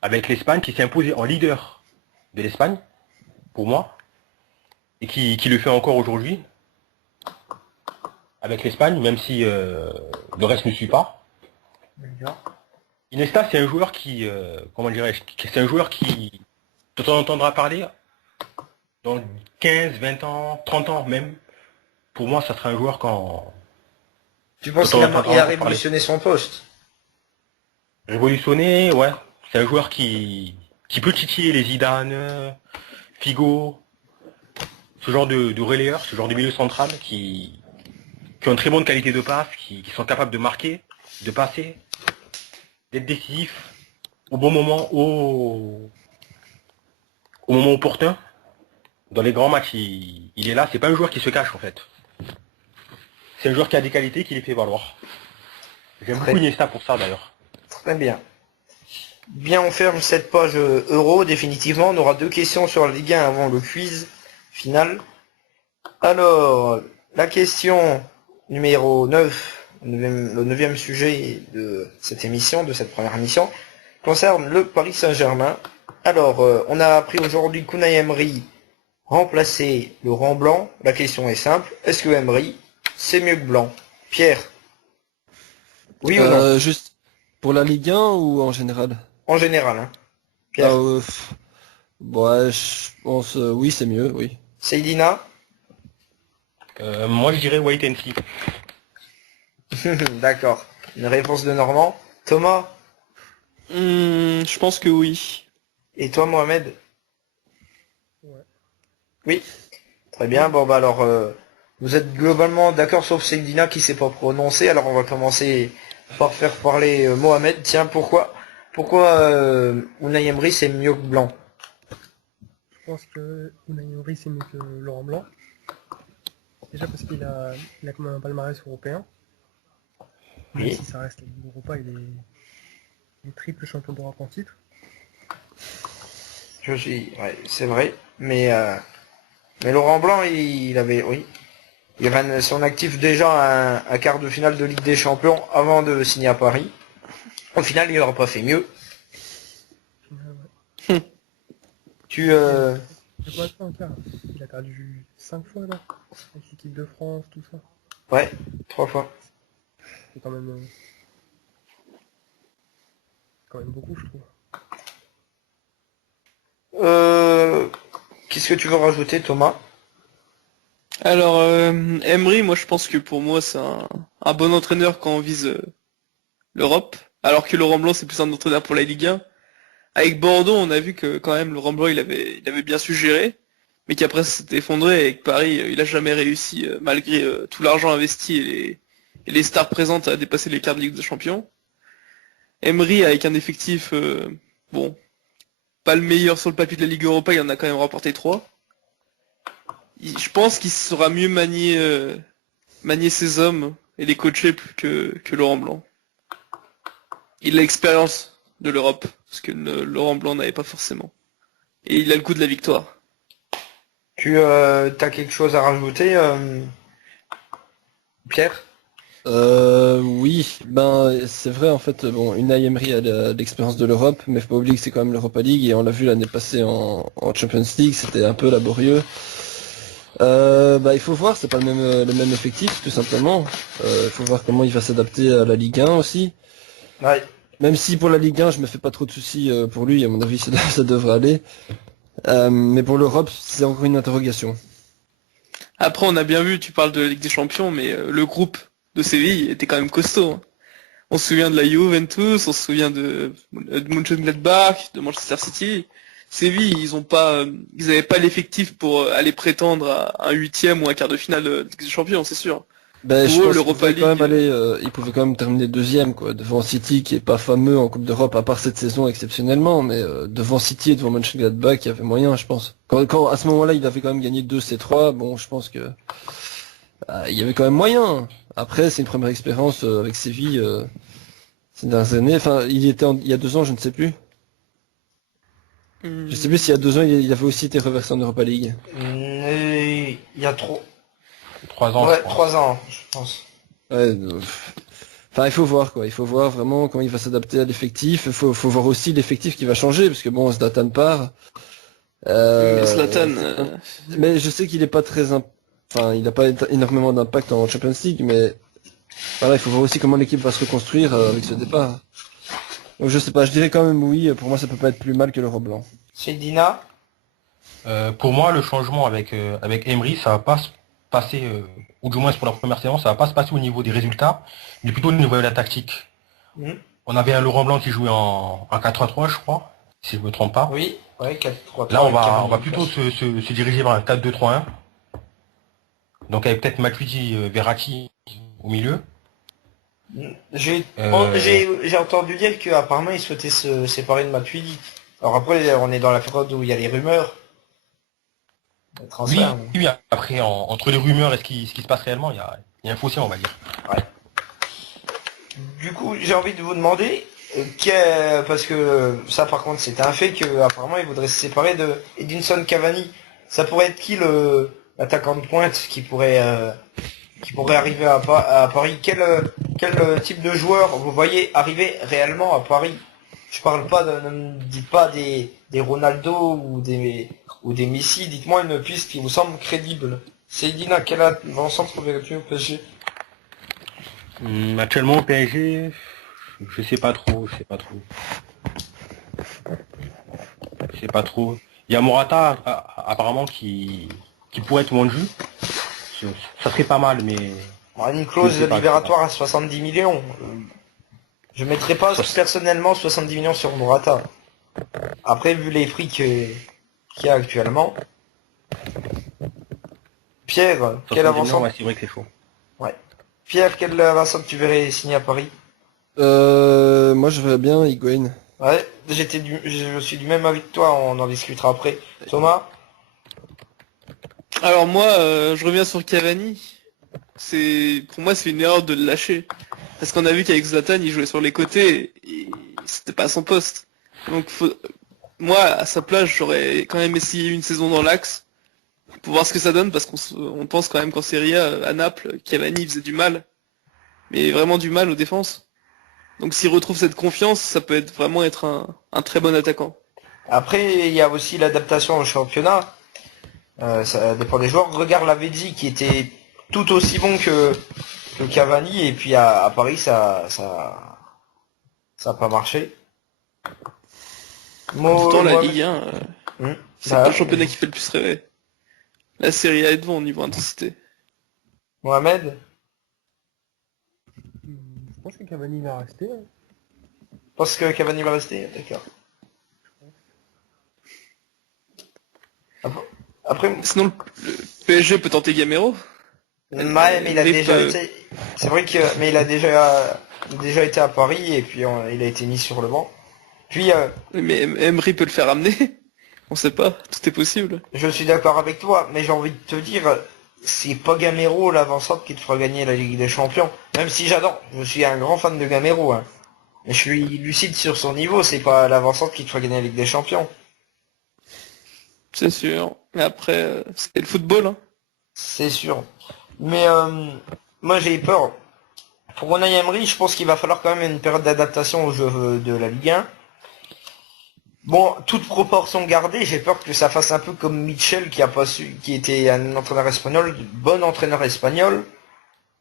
avec l'Espagne, qui s'est imposé en leader de l'Espagne, pour moi, et qui le fait encore aujourd'hui avec l'Espagne, même si le reste ne suit pas. Iniesta, c'est un joueur qui, c'est un joueur dont on entendra parler dans 15, 20 ans, 30 ans même. Pour moi, ça sera un joueur quand... Tu penses qu'il a révolutionné son poste? Révolutionné, ouais. C'est un joueur qui peut titiller les Zidane, Figo, ce genre de relayeurs, ce genre de milieu central qui ont une très bonne qualité de passe, qui sont capables de marquer, de passer, d'être décisifs au bon moment, au moment opportun. Dans les grands matchs, il est là. C'est pas un joueur qui se cache en fait. C'est un joueur qui a des qualités qui les fait valoir. J'aime beaucoup Iniesta pour ça d'ailleurs. Très bien. Bien, on ferme cette page Euro définitivement. On aura 2 questions sur la Ligue 1 avant le quiz final. Alors, la question numéro 9, le 9e sujet de cette émission, de cette première émission, concerne le Paris Saint-Germain. Alors, on a appris aujourd'hui qu'Unai Emery remplaçait Laurent Blanc. La question est simple. Est-ce que Emery, c'est mieux que Blanc? Pierre? Oui ou non? Juste pour la Ligue 1 ou en général? En général, hein. Pierre? Ouais, je pense oui, c'est mieux, oui. Seydina? Moi je dirais wait and see. D'accord. Une réponse de Normand. Thomas? Je pense que oui. Et toi, Mohamed? Ouais. Oui. Très bien. Bon, bah alors, vous êtes globalement d'accord sauf Seydina qui s'est pas prononcé. Alors, on va commencer par faire parler Mohamed. Tiens, pourquoi Unai Emery c'est mieux que Blanc? Je pense que Unai Emery c'est mieux que Laurent Blanc. Déjà parce qu'il a quand même un palmarès européen. Même si ça reste la Ligue Europa, il est triple champion d'Europe en titre. Ouais, c'est vrai. Mais Laurent Blanc, il avait son actif déjà un quart de finale de Ligue des Champions avant de signer à Paris. Au final, il n'aura pas fait mieux. Ouais. Tu... C'est combien de fois en quart? Il a perdu 5 fois là, avec l'équipe de France, tout ça. Ouais, 3 fois. C'est quand même beaucoup, je trouve. Qu'est-ce que tu veux rajouter, Thomas? Alors, Emery, moi je pense que pour moi c'est un bon entraîneur quand on vise l'Europe, alors que Laurent Blanc c'est plus un entraîneur pour la Ligue 1. Avec Bordeaux, on a vu que quand même Laurent Blanc il avait bien su gérer, mais qu'après ça s'était effondré et avec Paris il a jamais réussi malgré tout l'argent investi et les stars présentes à dépasser les quarts de Ligue des Champions. Emery avec un effectif bon, pas le meilleur sur le papier de la Ligue Europa, il en a quand même remporté 3. Je pense qu'il saura mieux manier ses hommes et les coacher plus que Laurent Blanc. Il a l'expérience de l'Europe, ce que Laurent Blanc n'avait pas forcément. Et il a le goût de la victoire. Tu as quelque chose à rajouter, Pierre? Oui, ben c'est vrai en fait. Bon, Unai Emery a l'expérience de l'Europe, mais faut pas oublier que c'est quand même l'Europa League et on l'a vu l'année passée en Champions League, c'était un peu laborieux. Il faut voir, c'est pas le même effectif tout simplement. Il faut voir comment il va s'adapter à la Ligue 1 aussi. Ouais. Même si pour la Ligue 1, je me fais pas trop de soucis pour lui, à mon avis ça devrait aller. Mais pour l'Europe, c'est encore une interrogation. Après, on a bien vu, tu parles de la Ligue des Champions, mais le groupe de Séville était quand même costaud, hein. On se souvient de la Juventus, on se souvient de Mönchengladbach, de Manchester City. Séville, ils avaient pas l'effectif pour aller prétendre à un huitième ou un quart de finale de Ligue des Champions, c'est sûr. Ben, je Pour eux, pense qu'il l'Europa pouvait quand League, même il pouvait quand même terminer deuxième, quoi, devant City, qui est pas fameux en Coupe d'Europe, à part cette saison exceptionnellement, mais devant City et devant Mönchengladbach, il y avait moyen, je pense. Quand à ce moment-là, il avait quand même gagné 2 C3, bon, je pense que il y avait quand même moyen. Après, c'est une première expérience avec Séville ces dernières années. Enfin, il y a 2 ans, je ne sais plus. Je sais plus s'il y a 2 ans, il avait aussi été reversé en Europa League. Il y a trop. 3 ans, je Ouais, crois. 3 ans, je pense. Ouais, enfin, il faut voir quoi. Il faut voir vraiment comment il va s'adapter à l'effectif. Il faut voir aussi l'effectif qui va changer parce que bon, Zlatan part. mais Zlatan, Mais je sais qu'il est pas enfin, il n'a pas énormément d'impact en Champions League, mais voilà, il faut voir aussi comment l'équipe va se reconstruire avec ce départ. Donc je sais pas, je dirais quand même oui. Pour moi, ça peut pas être plus mal que l'Euro blanc. C'est Dina. Pour moi, le changement avec Emery, ça va pas se passer, ou du moins pour la première séance, ça va pas se passer au niveau des résultats, mais plutôt au niveau de la tactique. Mhm. On avait un Laurent Blanc qui jouait en 4-3-3, je crois, si je me trompe pas. Oui, ouais, 4-3-3. Là, on avec va Cavani plutôt en place. se diriger vers un 4-2-3-1. Donc avec peut-être Matuidi, Verratti au milieu. J'ai entendu dire qu'apparemment il souhaitait se séparer de Matuidi. Alors après, on est dans la période où il y a les rumeurs. Le Oui, transfert. oui, après, entre les rumeurs et ce qui se passe réellement, il y a un fossé, on va dire. Du coup, j'ai envie de vous demander, parce que ça par contre c'était un fait qu'apparemment il voudrait se séparer de Edinson Cavani. Ça pourrait être qui l'attaquant de pointe qui pourrait arriver à Paris? Quel type de joueur vous voyez arriver réellement à Paris? Je parle pas ne me dites pas des Ronaldo ou des Messi, dites-moi une piste qui vous semble crédible. Seydina, quel avant-centre verrais-tu au PSG? Actuellement au PSG, je sais pas trop, je sais pas trop. Je sais pas trop. Il y a Morata apparemment qui pourrait être vendu. Ça serait pas mal, mais Une je clause sais pas. libératoire à 70 millions. Je mettrais pas personnellement 70 millions sur Morata. Après, vu les prix qu'il y a actuellement. Pierre, quel 70 millions, avant-centre ouais, c'est vrai que c'est chaud. Pierre, quel avant-centre tu verrais signer à Paris? Moi, je verrais bien Higuain. Ouais, je suis du même avis que toi, on en discutera après. Thomas? alors moi, je reviens sur Cavani. Pour moi, c'est une erreur de le lâcher. Parce qu'on a vu qu'avec Zlatan, il jouait sur les côtés et c'était pas à son poste. Donc, moi, à sa place, j'aurais quand même essayé une saison dans l'axe pour voir ce que ça donne, parce on pense quand même qu'en Serie A, à Naples, Cavani faisait du mal, mais vraiment du mal aux défenses. Donc s'il retrouve cette confiance, ça peut vraiment être un très bon attaquant. Après, il y a aussi l'adaptation au championnat. Ça dépend des joueurs. Regarde Lavezzi qui était tout aussi bon que Cavani, et puis à Paris, ça a pas marché. Pourtant, la Mohamed- Ligue 1, c'est Bah pas le oui, championnat qui fait le plus rêver. La Série A est devant au niveau intensité. Mohamed, Je pense que Cavani va rester. Hein. parce que Cavani va rester, d'accord. Après, Sinon, le PSG peut tenter Gamero. ouais, mais il a Emery déjà peut- été. C'est vrai que, mais il a déjà été à Paris, et puis il a été mis sur le banc. Puis Mais Emery peut le faire amener. On sait pas, tout est possible. je suis d'accord avec toi, mais j'ai envie de te dire, c'est pas Gamero l'avant-centre qui te fera gagner la Ligue des Champions. Même si j'adore, je suis un grand fan de Gamero, hein. Mais je suis lucide sur son niveau, c'est pas l'avant-centre qui te fera gagner la Ligue des Champions. C'est sûr. Mais après, c'est le football, hein. C'est sûr. Mais moi j'ai peur. Pour Unai Emery, je pense qu'il va falloir quand même une période d'adaptation au jeu de la Ligue 1. Bon, toute proportion gardée, j'ai peur que ça fasse un peu comme Mitchell qui a pas su, qui était un entraîneur espagnol, bon entraîneur espagnol,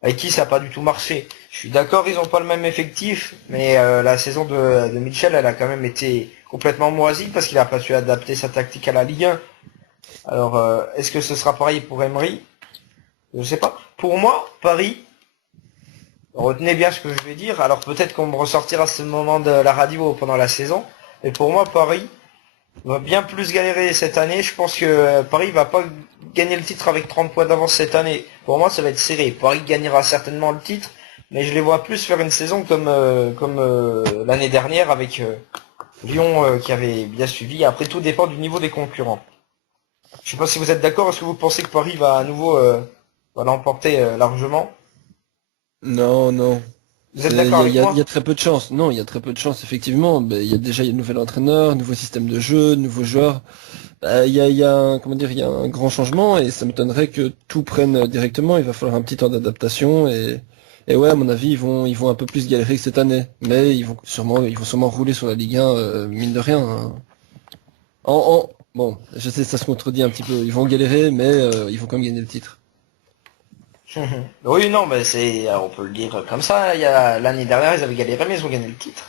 avec qui ça n'a pas du tout marché. Je suis d'accord, ils ont pas le même effectif, mais la saison de Mitchell, elle a quand même été complètement moisie parce qu'il a pas su adapter sa tactique à la Ligue 1. Alors, est-ce que ce sera pareil pour Emery? Je sais pas. Pour moi, Paris, retenez bien ce que je vais dire, alors peut-être qu'on me ressortira ce moment de la radio pendant la saison, mais pour moi, Paris va bien plus galérer cette année. Je pense que Paris va pas gagner le titre avec 30 points d'avance cette année. Pour moi, ça va être serré. Paris gagnera certainement le titre, mais je les vois plus faire une saison comme l'année dernière avec Lyon qui avait bien suivi. Après, tout dépend du niveau des concurrents. Je sais pas si vous êtes d'accord. Est-ce que vous pensez que Paris va à nouveau va l'emporter largement? Non, non. Vous êtes d'accord avec moi? Il y a très peu de chance. Non, il y a très peu de chance, effectivement. Ben, il y a un nouvel entraîneur, nouveau système de jeu, nouveaux joueurs. Il y a comment dire, il y a un grand changement et ça m'étonnerait que tout prenne directement. Il va falloir un petit temps d'adaptation et ouais, à mon avis, ils vont un peu plus galérer que cette année. Mais ils vont sûrement rouler sur la Ligue 1, mine de rien, hein. Bon, je sais, ça se contredit un petit peu. Ils vont galérer, mais ils vont quand même gagner le titre. Oui, non, mais on peut le dire comme ça. Il y a l'année dernière, ils avaient galéré, mais ils ont gagné le titre.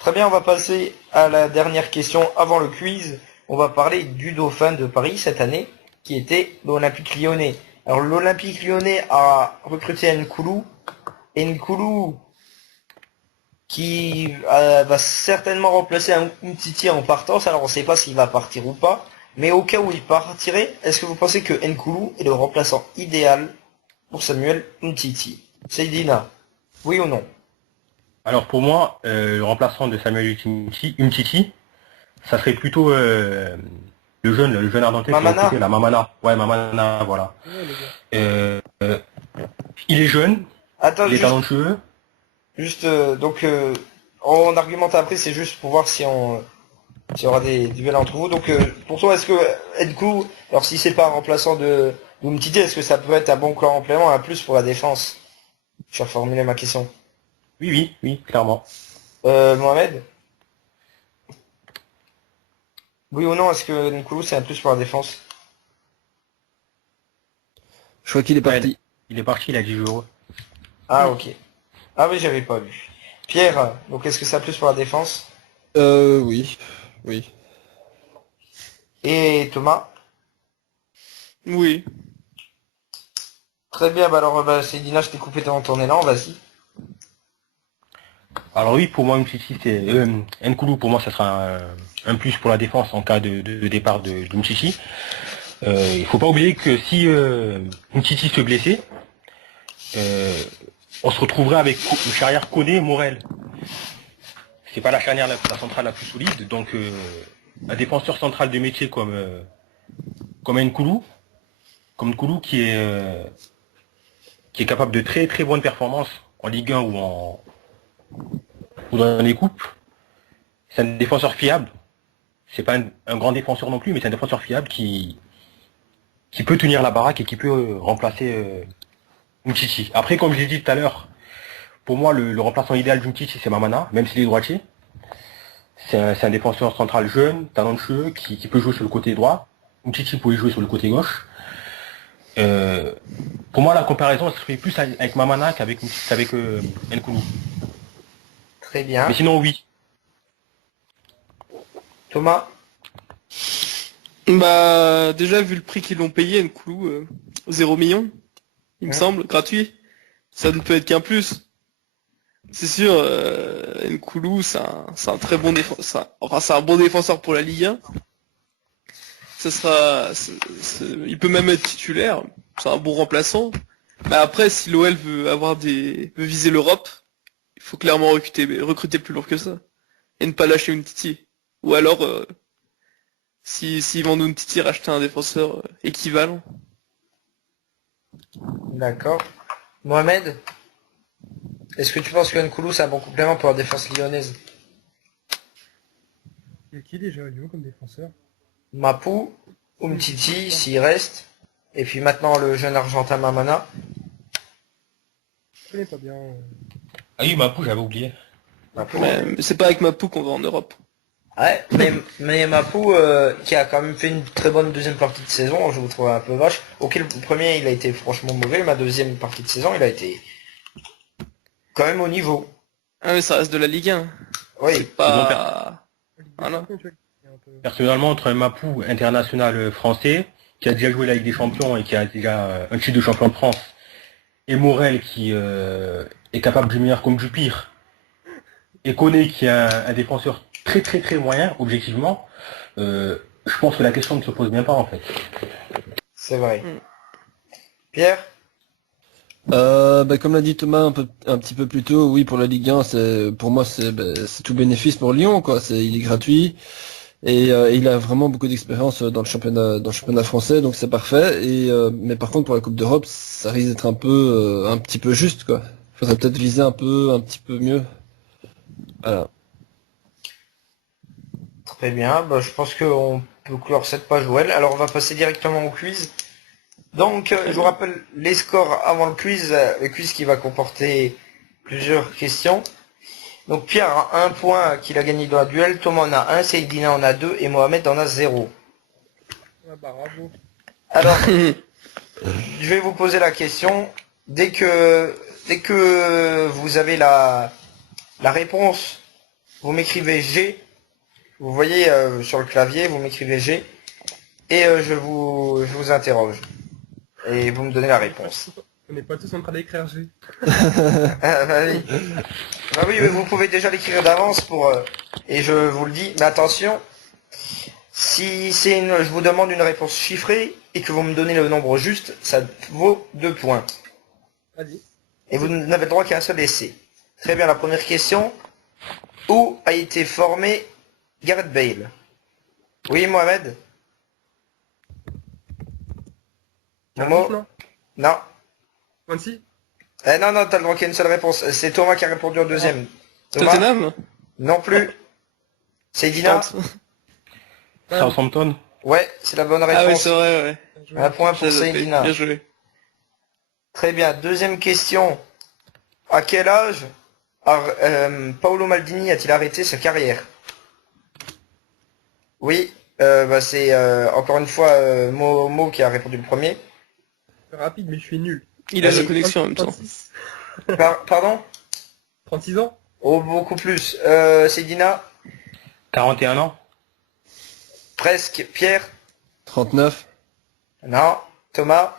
Très bien, on va passer à la dernière question avant le quiz. On va parler du dauphin de Paris cette année, qui était l'Olympique Lyonnais. Alors l'Olympique Lyonnais a recruté Nkoulou, et Nkoulou qui va certainement remplacer un Umtiti en partance. Alors on ne sait pas s'il va partir ou pas, mais au cas où il partirait, est-ce que vous pensez que Nkoulou est le remplaçant idéal pour Samuel Umtiti? Seydina, oui ou non? Alors pour moi, le remplaçant de Samuel Umtiti, ça serait plutôt le jeune Ardentais qui a Mamana. recruté, la Mamana. Ouais, Mamana, voilà. Ouais, les gars. Il est jeune, Attends, il est talentueux. donc on argumente après, c'est juste pour voir si s'il y aura des duels entre vous. Donc pour toi, est-ce que Nkoulou, alors si c'est pas un remplaçant de Umtiti, est-ce que ça peut être un bon complément, un plus pour la défense? Je vais reformuler ma question. Oui, clairement. Mohamed? Oui ou non, est-ce que Nkoulou c'est un plus pour la défense? Je crois qu'il est Ouais, parti. il est parti, il a dit je heureux. Ah ok. Ah oui, j'avais pas vu. Pierre, donc est-ce que c'est un plus pour la défense? Oui, oui. Et Thomas? Oui. Très bien, bah alors Seydina, je t'ai coupé dans ton élan, vas-y. Alors oui, pour moi, Umtiti, c'est Nkoulou, pour moi, ça sera un plus pour la défense en cas de départ de Umtiti. Il faut pas oublier que si Umtiti se blessait, on se retrouverait avec une charnière Koné Morel. C'est pas la charnière la centrale la plus solide, donc un défenseur central de métier comme Nkoulou, qui est capable de très très bonnes performances en Ligue 1 ou dans les coupes. C'est un défenseur fiable. C'est pas un grand défenseur non plus, mais c'est un défenseur fiable qui peut tenir la baraque et qui peut remplacer Umtiti. Après, comme je l'ai dit tout à l'heure, pour moi, le remplaçant idéal d'Umtiti, c'est Mamana, même s'il est droitier. C'est un défenseur central jeune, talentueux, qui peut jouer sur le côté droit. Umtiti pouvait jouer sur le côté gauche. Euh, pour moi, la comparaison se fait plus avec Mamana qu'avec Nkoulou. Très bien. Mais sinon, oui. Thomas? Bah, déjà, vu le prix qu'ils l'ont payé, Nkoulou, 0 million, il me Ouais. semble, gratuit, ça ne peut être qu'un plus. C'est sûr, Nkoulou, c'est un très bon défenseur, enfin, c'est un bon défenseur pour la Ligue 1. Il peut même être titulaire, c'est un bon remplaçant. Mais après, si l'OL veut viser l'Europe, il faut clairement recruter plus lourd que ça. Et ne pas lâcher une Titi. Ou alors, s'ils vendent une Titi, racheter un défenseur équivalent. D'accord. Mohamed? Est-ce que tu penses que Nkoulou c'est un bon complément pour la défense lyonnaise? Il y a qui déjà à Lyon comme défenseur? Mapou, Umtiti, s'il reste, et puis maintenant le jeune argentin Mamana. Je connais pas bien. Ah oui, Mapou, j'avais oublié. Mapou. Mais c'est pas avec Mapou qu'on va en Europe. Ouais, mais Mapou, qui a quand même fait une très bonne deuxième partie de saison, je vous trouve un peu vache. Ok, le premier, il a été franchement mauvais, ma deuxième partie de saison, il a été quand même au niveau. Ah mais ça reste de la Ligue 1. Oui, C'est pas... Voilà. Tu vois, il y a un peu- Personnellement, entre un Mapou international français, qui a déjà joué la Ligue des Champions et qui a déjà un titre de champion de France, et Morel qui est capable du meilleur comme du pire, et Koné qui est un défenseur très très très moyen, objectivement, je pense que la question ne se pose bien pas en fait. c'est vrai. Mm. Pierre? Comme l'a dit Thomas un petit peu plus tôt, oui, pour la Ligue 1, pour moi, c'est tout bénéfice pour Lyon, quoi. Il est gratuit et il a vraiment beaucoup d'expérience dans le championnat français, donc c'est parfait. Mais par contre, pour la Coupe d'Europe, ça risque d'être un petit peu juste, quoi. Faudrait peut-être viser un petit peu mieux. Voilà. Très bien, bah, je pense qu'on peut clore cette page OL. Alors on va passer directement au quiz. Donc je vous rappelle les scores avant le quiz qui va comporter plusieurs questions. Donc Pierre a un point qu'il a gagné dans la duel, Thomas en a un, Seydina en a deux et Mohamed en a 0. Ah bah bravo. Alors, je vais vous poser la question. Dès que vous avez la réponse, vous m'écrivez G. Vous voyez sur le clavier, vous m'écrivez G. Et je vous interroge. Et vous me donnez la réponse. On n'est pas tous en train d'écrire G. Ah, bah oui. Bah oui, mais vous pouvez déjà l'écrire d'avance et je vous le dis, mais attention, si je vous demande une réponse chiffrée et que vous me donnez le nombre juste, ça vaut 2 points. Vas-y. Et vous n'avez le droit qu'à un seul essai. Très bien, la première question. Où a été formé Gareth Bale? Oui, Mohamed? Momo? Cardiff, non Non. Swansea? Non, t'as le droit qu'à une seule réponse. C'est Thomas qui a répondu en deuxième. Thomas? Tottenham. Non plus. C'est Dina? Southampton. Ouais, c'est la bonne Ah oui, réponse. c'est vrai, ouais. Bien joué. Un point pour J'ai zappé. Seydina. Bien joué. Très bien. Deuxième question. À quel âge Paolo Maldini a-t-il arrêté sa carrière? Oui, c'est encore une fois Mo qui a répondu le premier. Rapide, mais je suis nul. Il a la Vas-y. connexion en même temps. 36. Pardon? 36 ans? Oh, beaucoup plus. Seydina? 41 ans. Presque. Pierre? 39. Non. Thomas?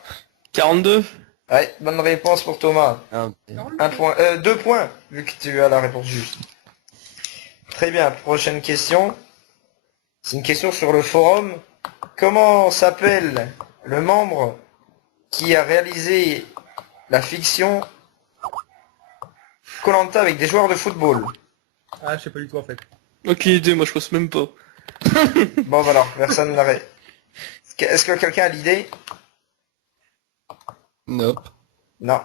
42. Ouais, bonne réponse pour Thomas. Ah, Un point, 2 points, vu que tu as la réponse juste. Très bien, prochaine question. C'est une question sur le forum. Comment s'appelle le membre qui a réalisé la fiction koh avec des joueurs de football? Ah, je sais pas du tout en fait. Aucune idée, moi je pense même pas. Bon, bah alors, personne n'arrête. Est-ce que quelqu'un a l'idée? nope. Non.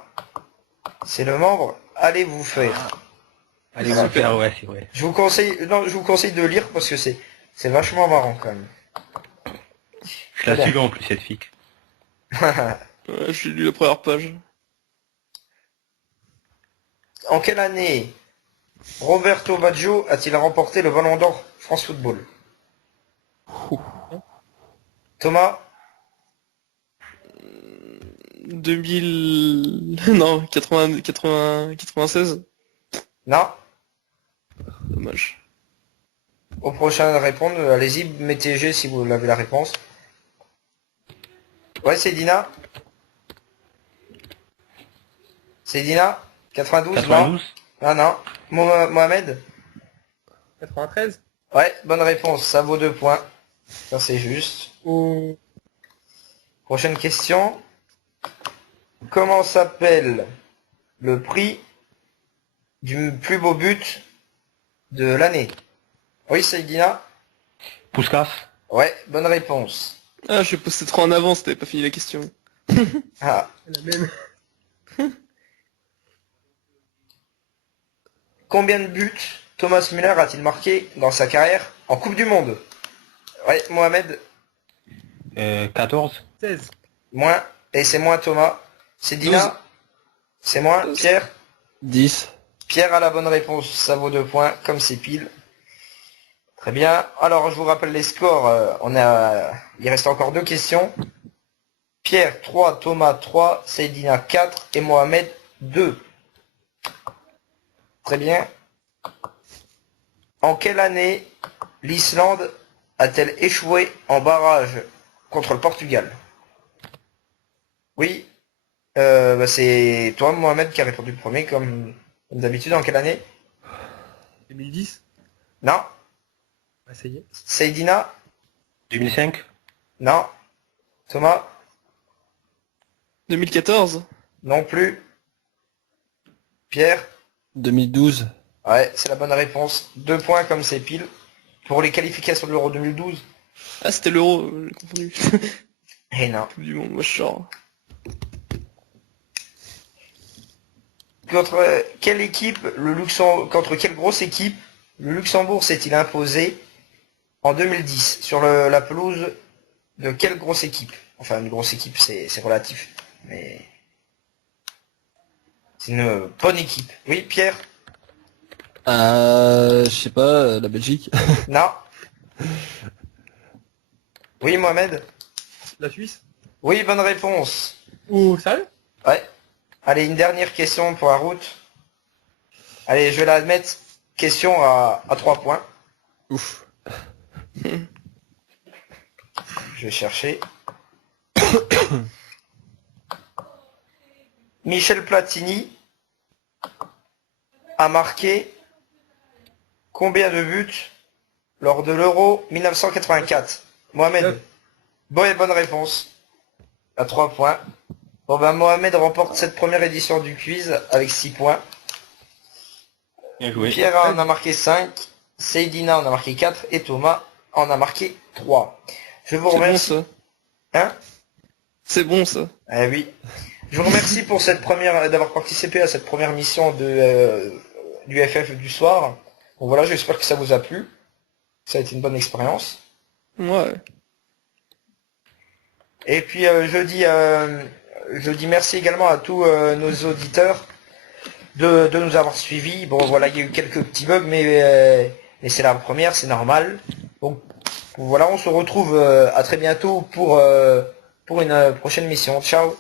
C'est le membre Allez vous faire. Allez, on va faire, ouais, c'est vrai. Je vous conseille de lire parce que c'est vachement marrant quand même. Je la suivais en plus, cette fic. Ouais, j'ai lu la première page. En quelle année Roberto Baggio a-t-il remporté le Ballon d'Or France Football? Thomas? 2000... Non, 96. Non. Dommage. Au prochain à répondre, allez-y, mettez G si vous avez la réponse. Ouais, c'est Dina. C'est Dina 92, 92. non. Non, non. Mohamed? 93. Ouais, bonne réponse, ça vaut 2 points. Ça c'est juste. Au... Prochaine question. Comment s'appelle le prix du plus beau but de l'année? Oui, c'est Dina. Puskas. Ouais, bonne réponse. Ah, je suis posté trop en avance, t'avais pas fini la question. Ah, La même. combien de buts Thomas Müller a-t-il marqué dans sa carrière en Coupe du Monde? Ouais, Mohamed, 14. 16. moins. Et c'est moins Thomas. C'est Dina. 12. C'est moins. 12. Pierre. 10. Pierre a la bonne réponse, ça vaut 2 points, comme c'est pile. Très bien. Alors, je vous rappelle les scores. Il reste encore 2 questions. Pierre 3, Thomas 3, Seydina 4 et Mohamed 2. Très bien. En quelle année l'Islande a-t-elle échoué en barrage contre le Portugal? Oui, c'est toi, Mohamed, qui a répondu le premier, comme d'habitude. En quelle année? 2010. Non. Ah, ça y est. Seydina? 2005. Non. Thomas? 2014. Non plus. Pierre? 2012. Ouais, c'est la bonne réponse. 2 points comme c'est pile. Pour les qualifications de l'Euro 2012. Ah, c'était l'Euro, j'ai confondu. Eh non. Coupe du monde, moi je suis genre... Contre quelle équipe contre quelle grosse équipe le Luxembourg s'est-il imposé en 2010 sur la pelouse de quelle grosse équipe? Enfin, une grosse équipe, c'est relatif, mais c'est une bonne équipe. Oui, Pierre? Je sais pas, la Belgique. Non. Oui, Mohamed? La Suisse. Oui, bonne réponse. Oh, sérieux? Ouais. Allez, une dernière question pour la route. Allez, je vais la mettre. Question à 3 points. Ouf. Je vais chercher. Michel Platini a marqué combien de buts lors de l'Euro 1984? Mohamed? Neuf. Bonne réponse. À 3 points. Bon ben Mohamed remporte cette première édition du quiz avec 6 points. Bien joué. Pierre en a marqué 5. Seydina en a marqué 4. Et Thomas en a marqué 3. Je vous C'est bon remercie. ça. Hein? C'est bon ça. Eh oui. Je vous remercie pour d'avoir participé à cette première mission du FF du soir. Bon voilà, j'espère que ça vous a plu. Ça a été une bonne expérience. Ouais. Et puis je dis merci également à tous nos auditeurs de nous avoir suivis. Bon voilà, il y a eu quelques petits bugs, mais c'est la première, c'est normal. Donc voilà, on se retrouve à très bientôt pour une prochaine mission. Ciao.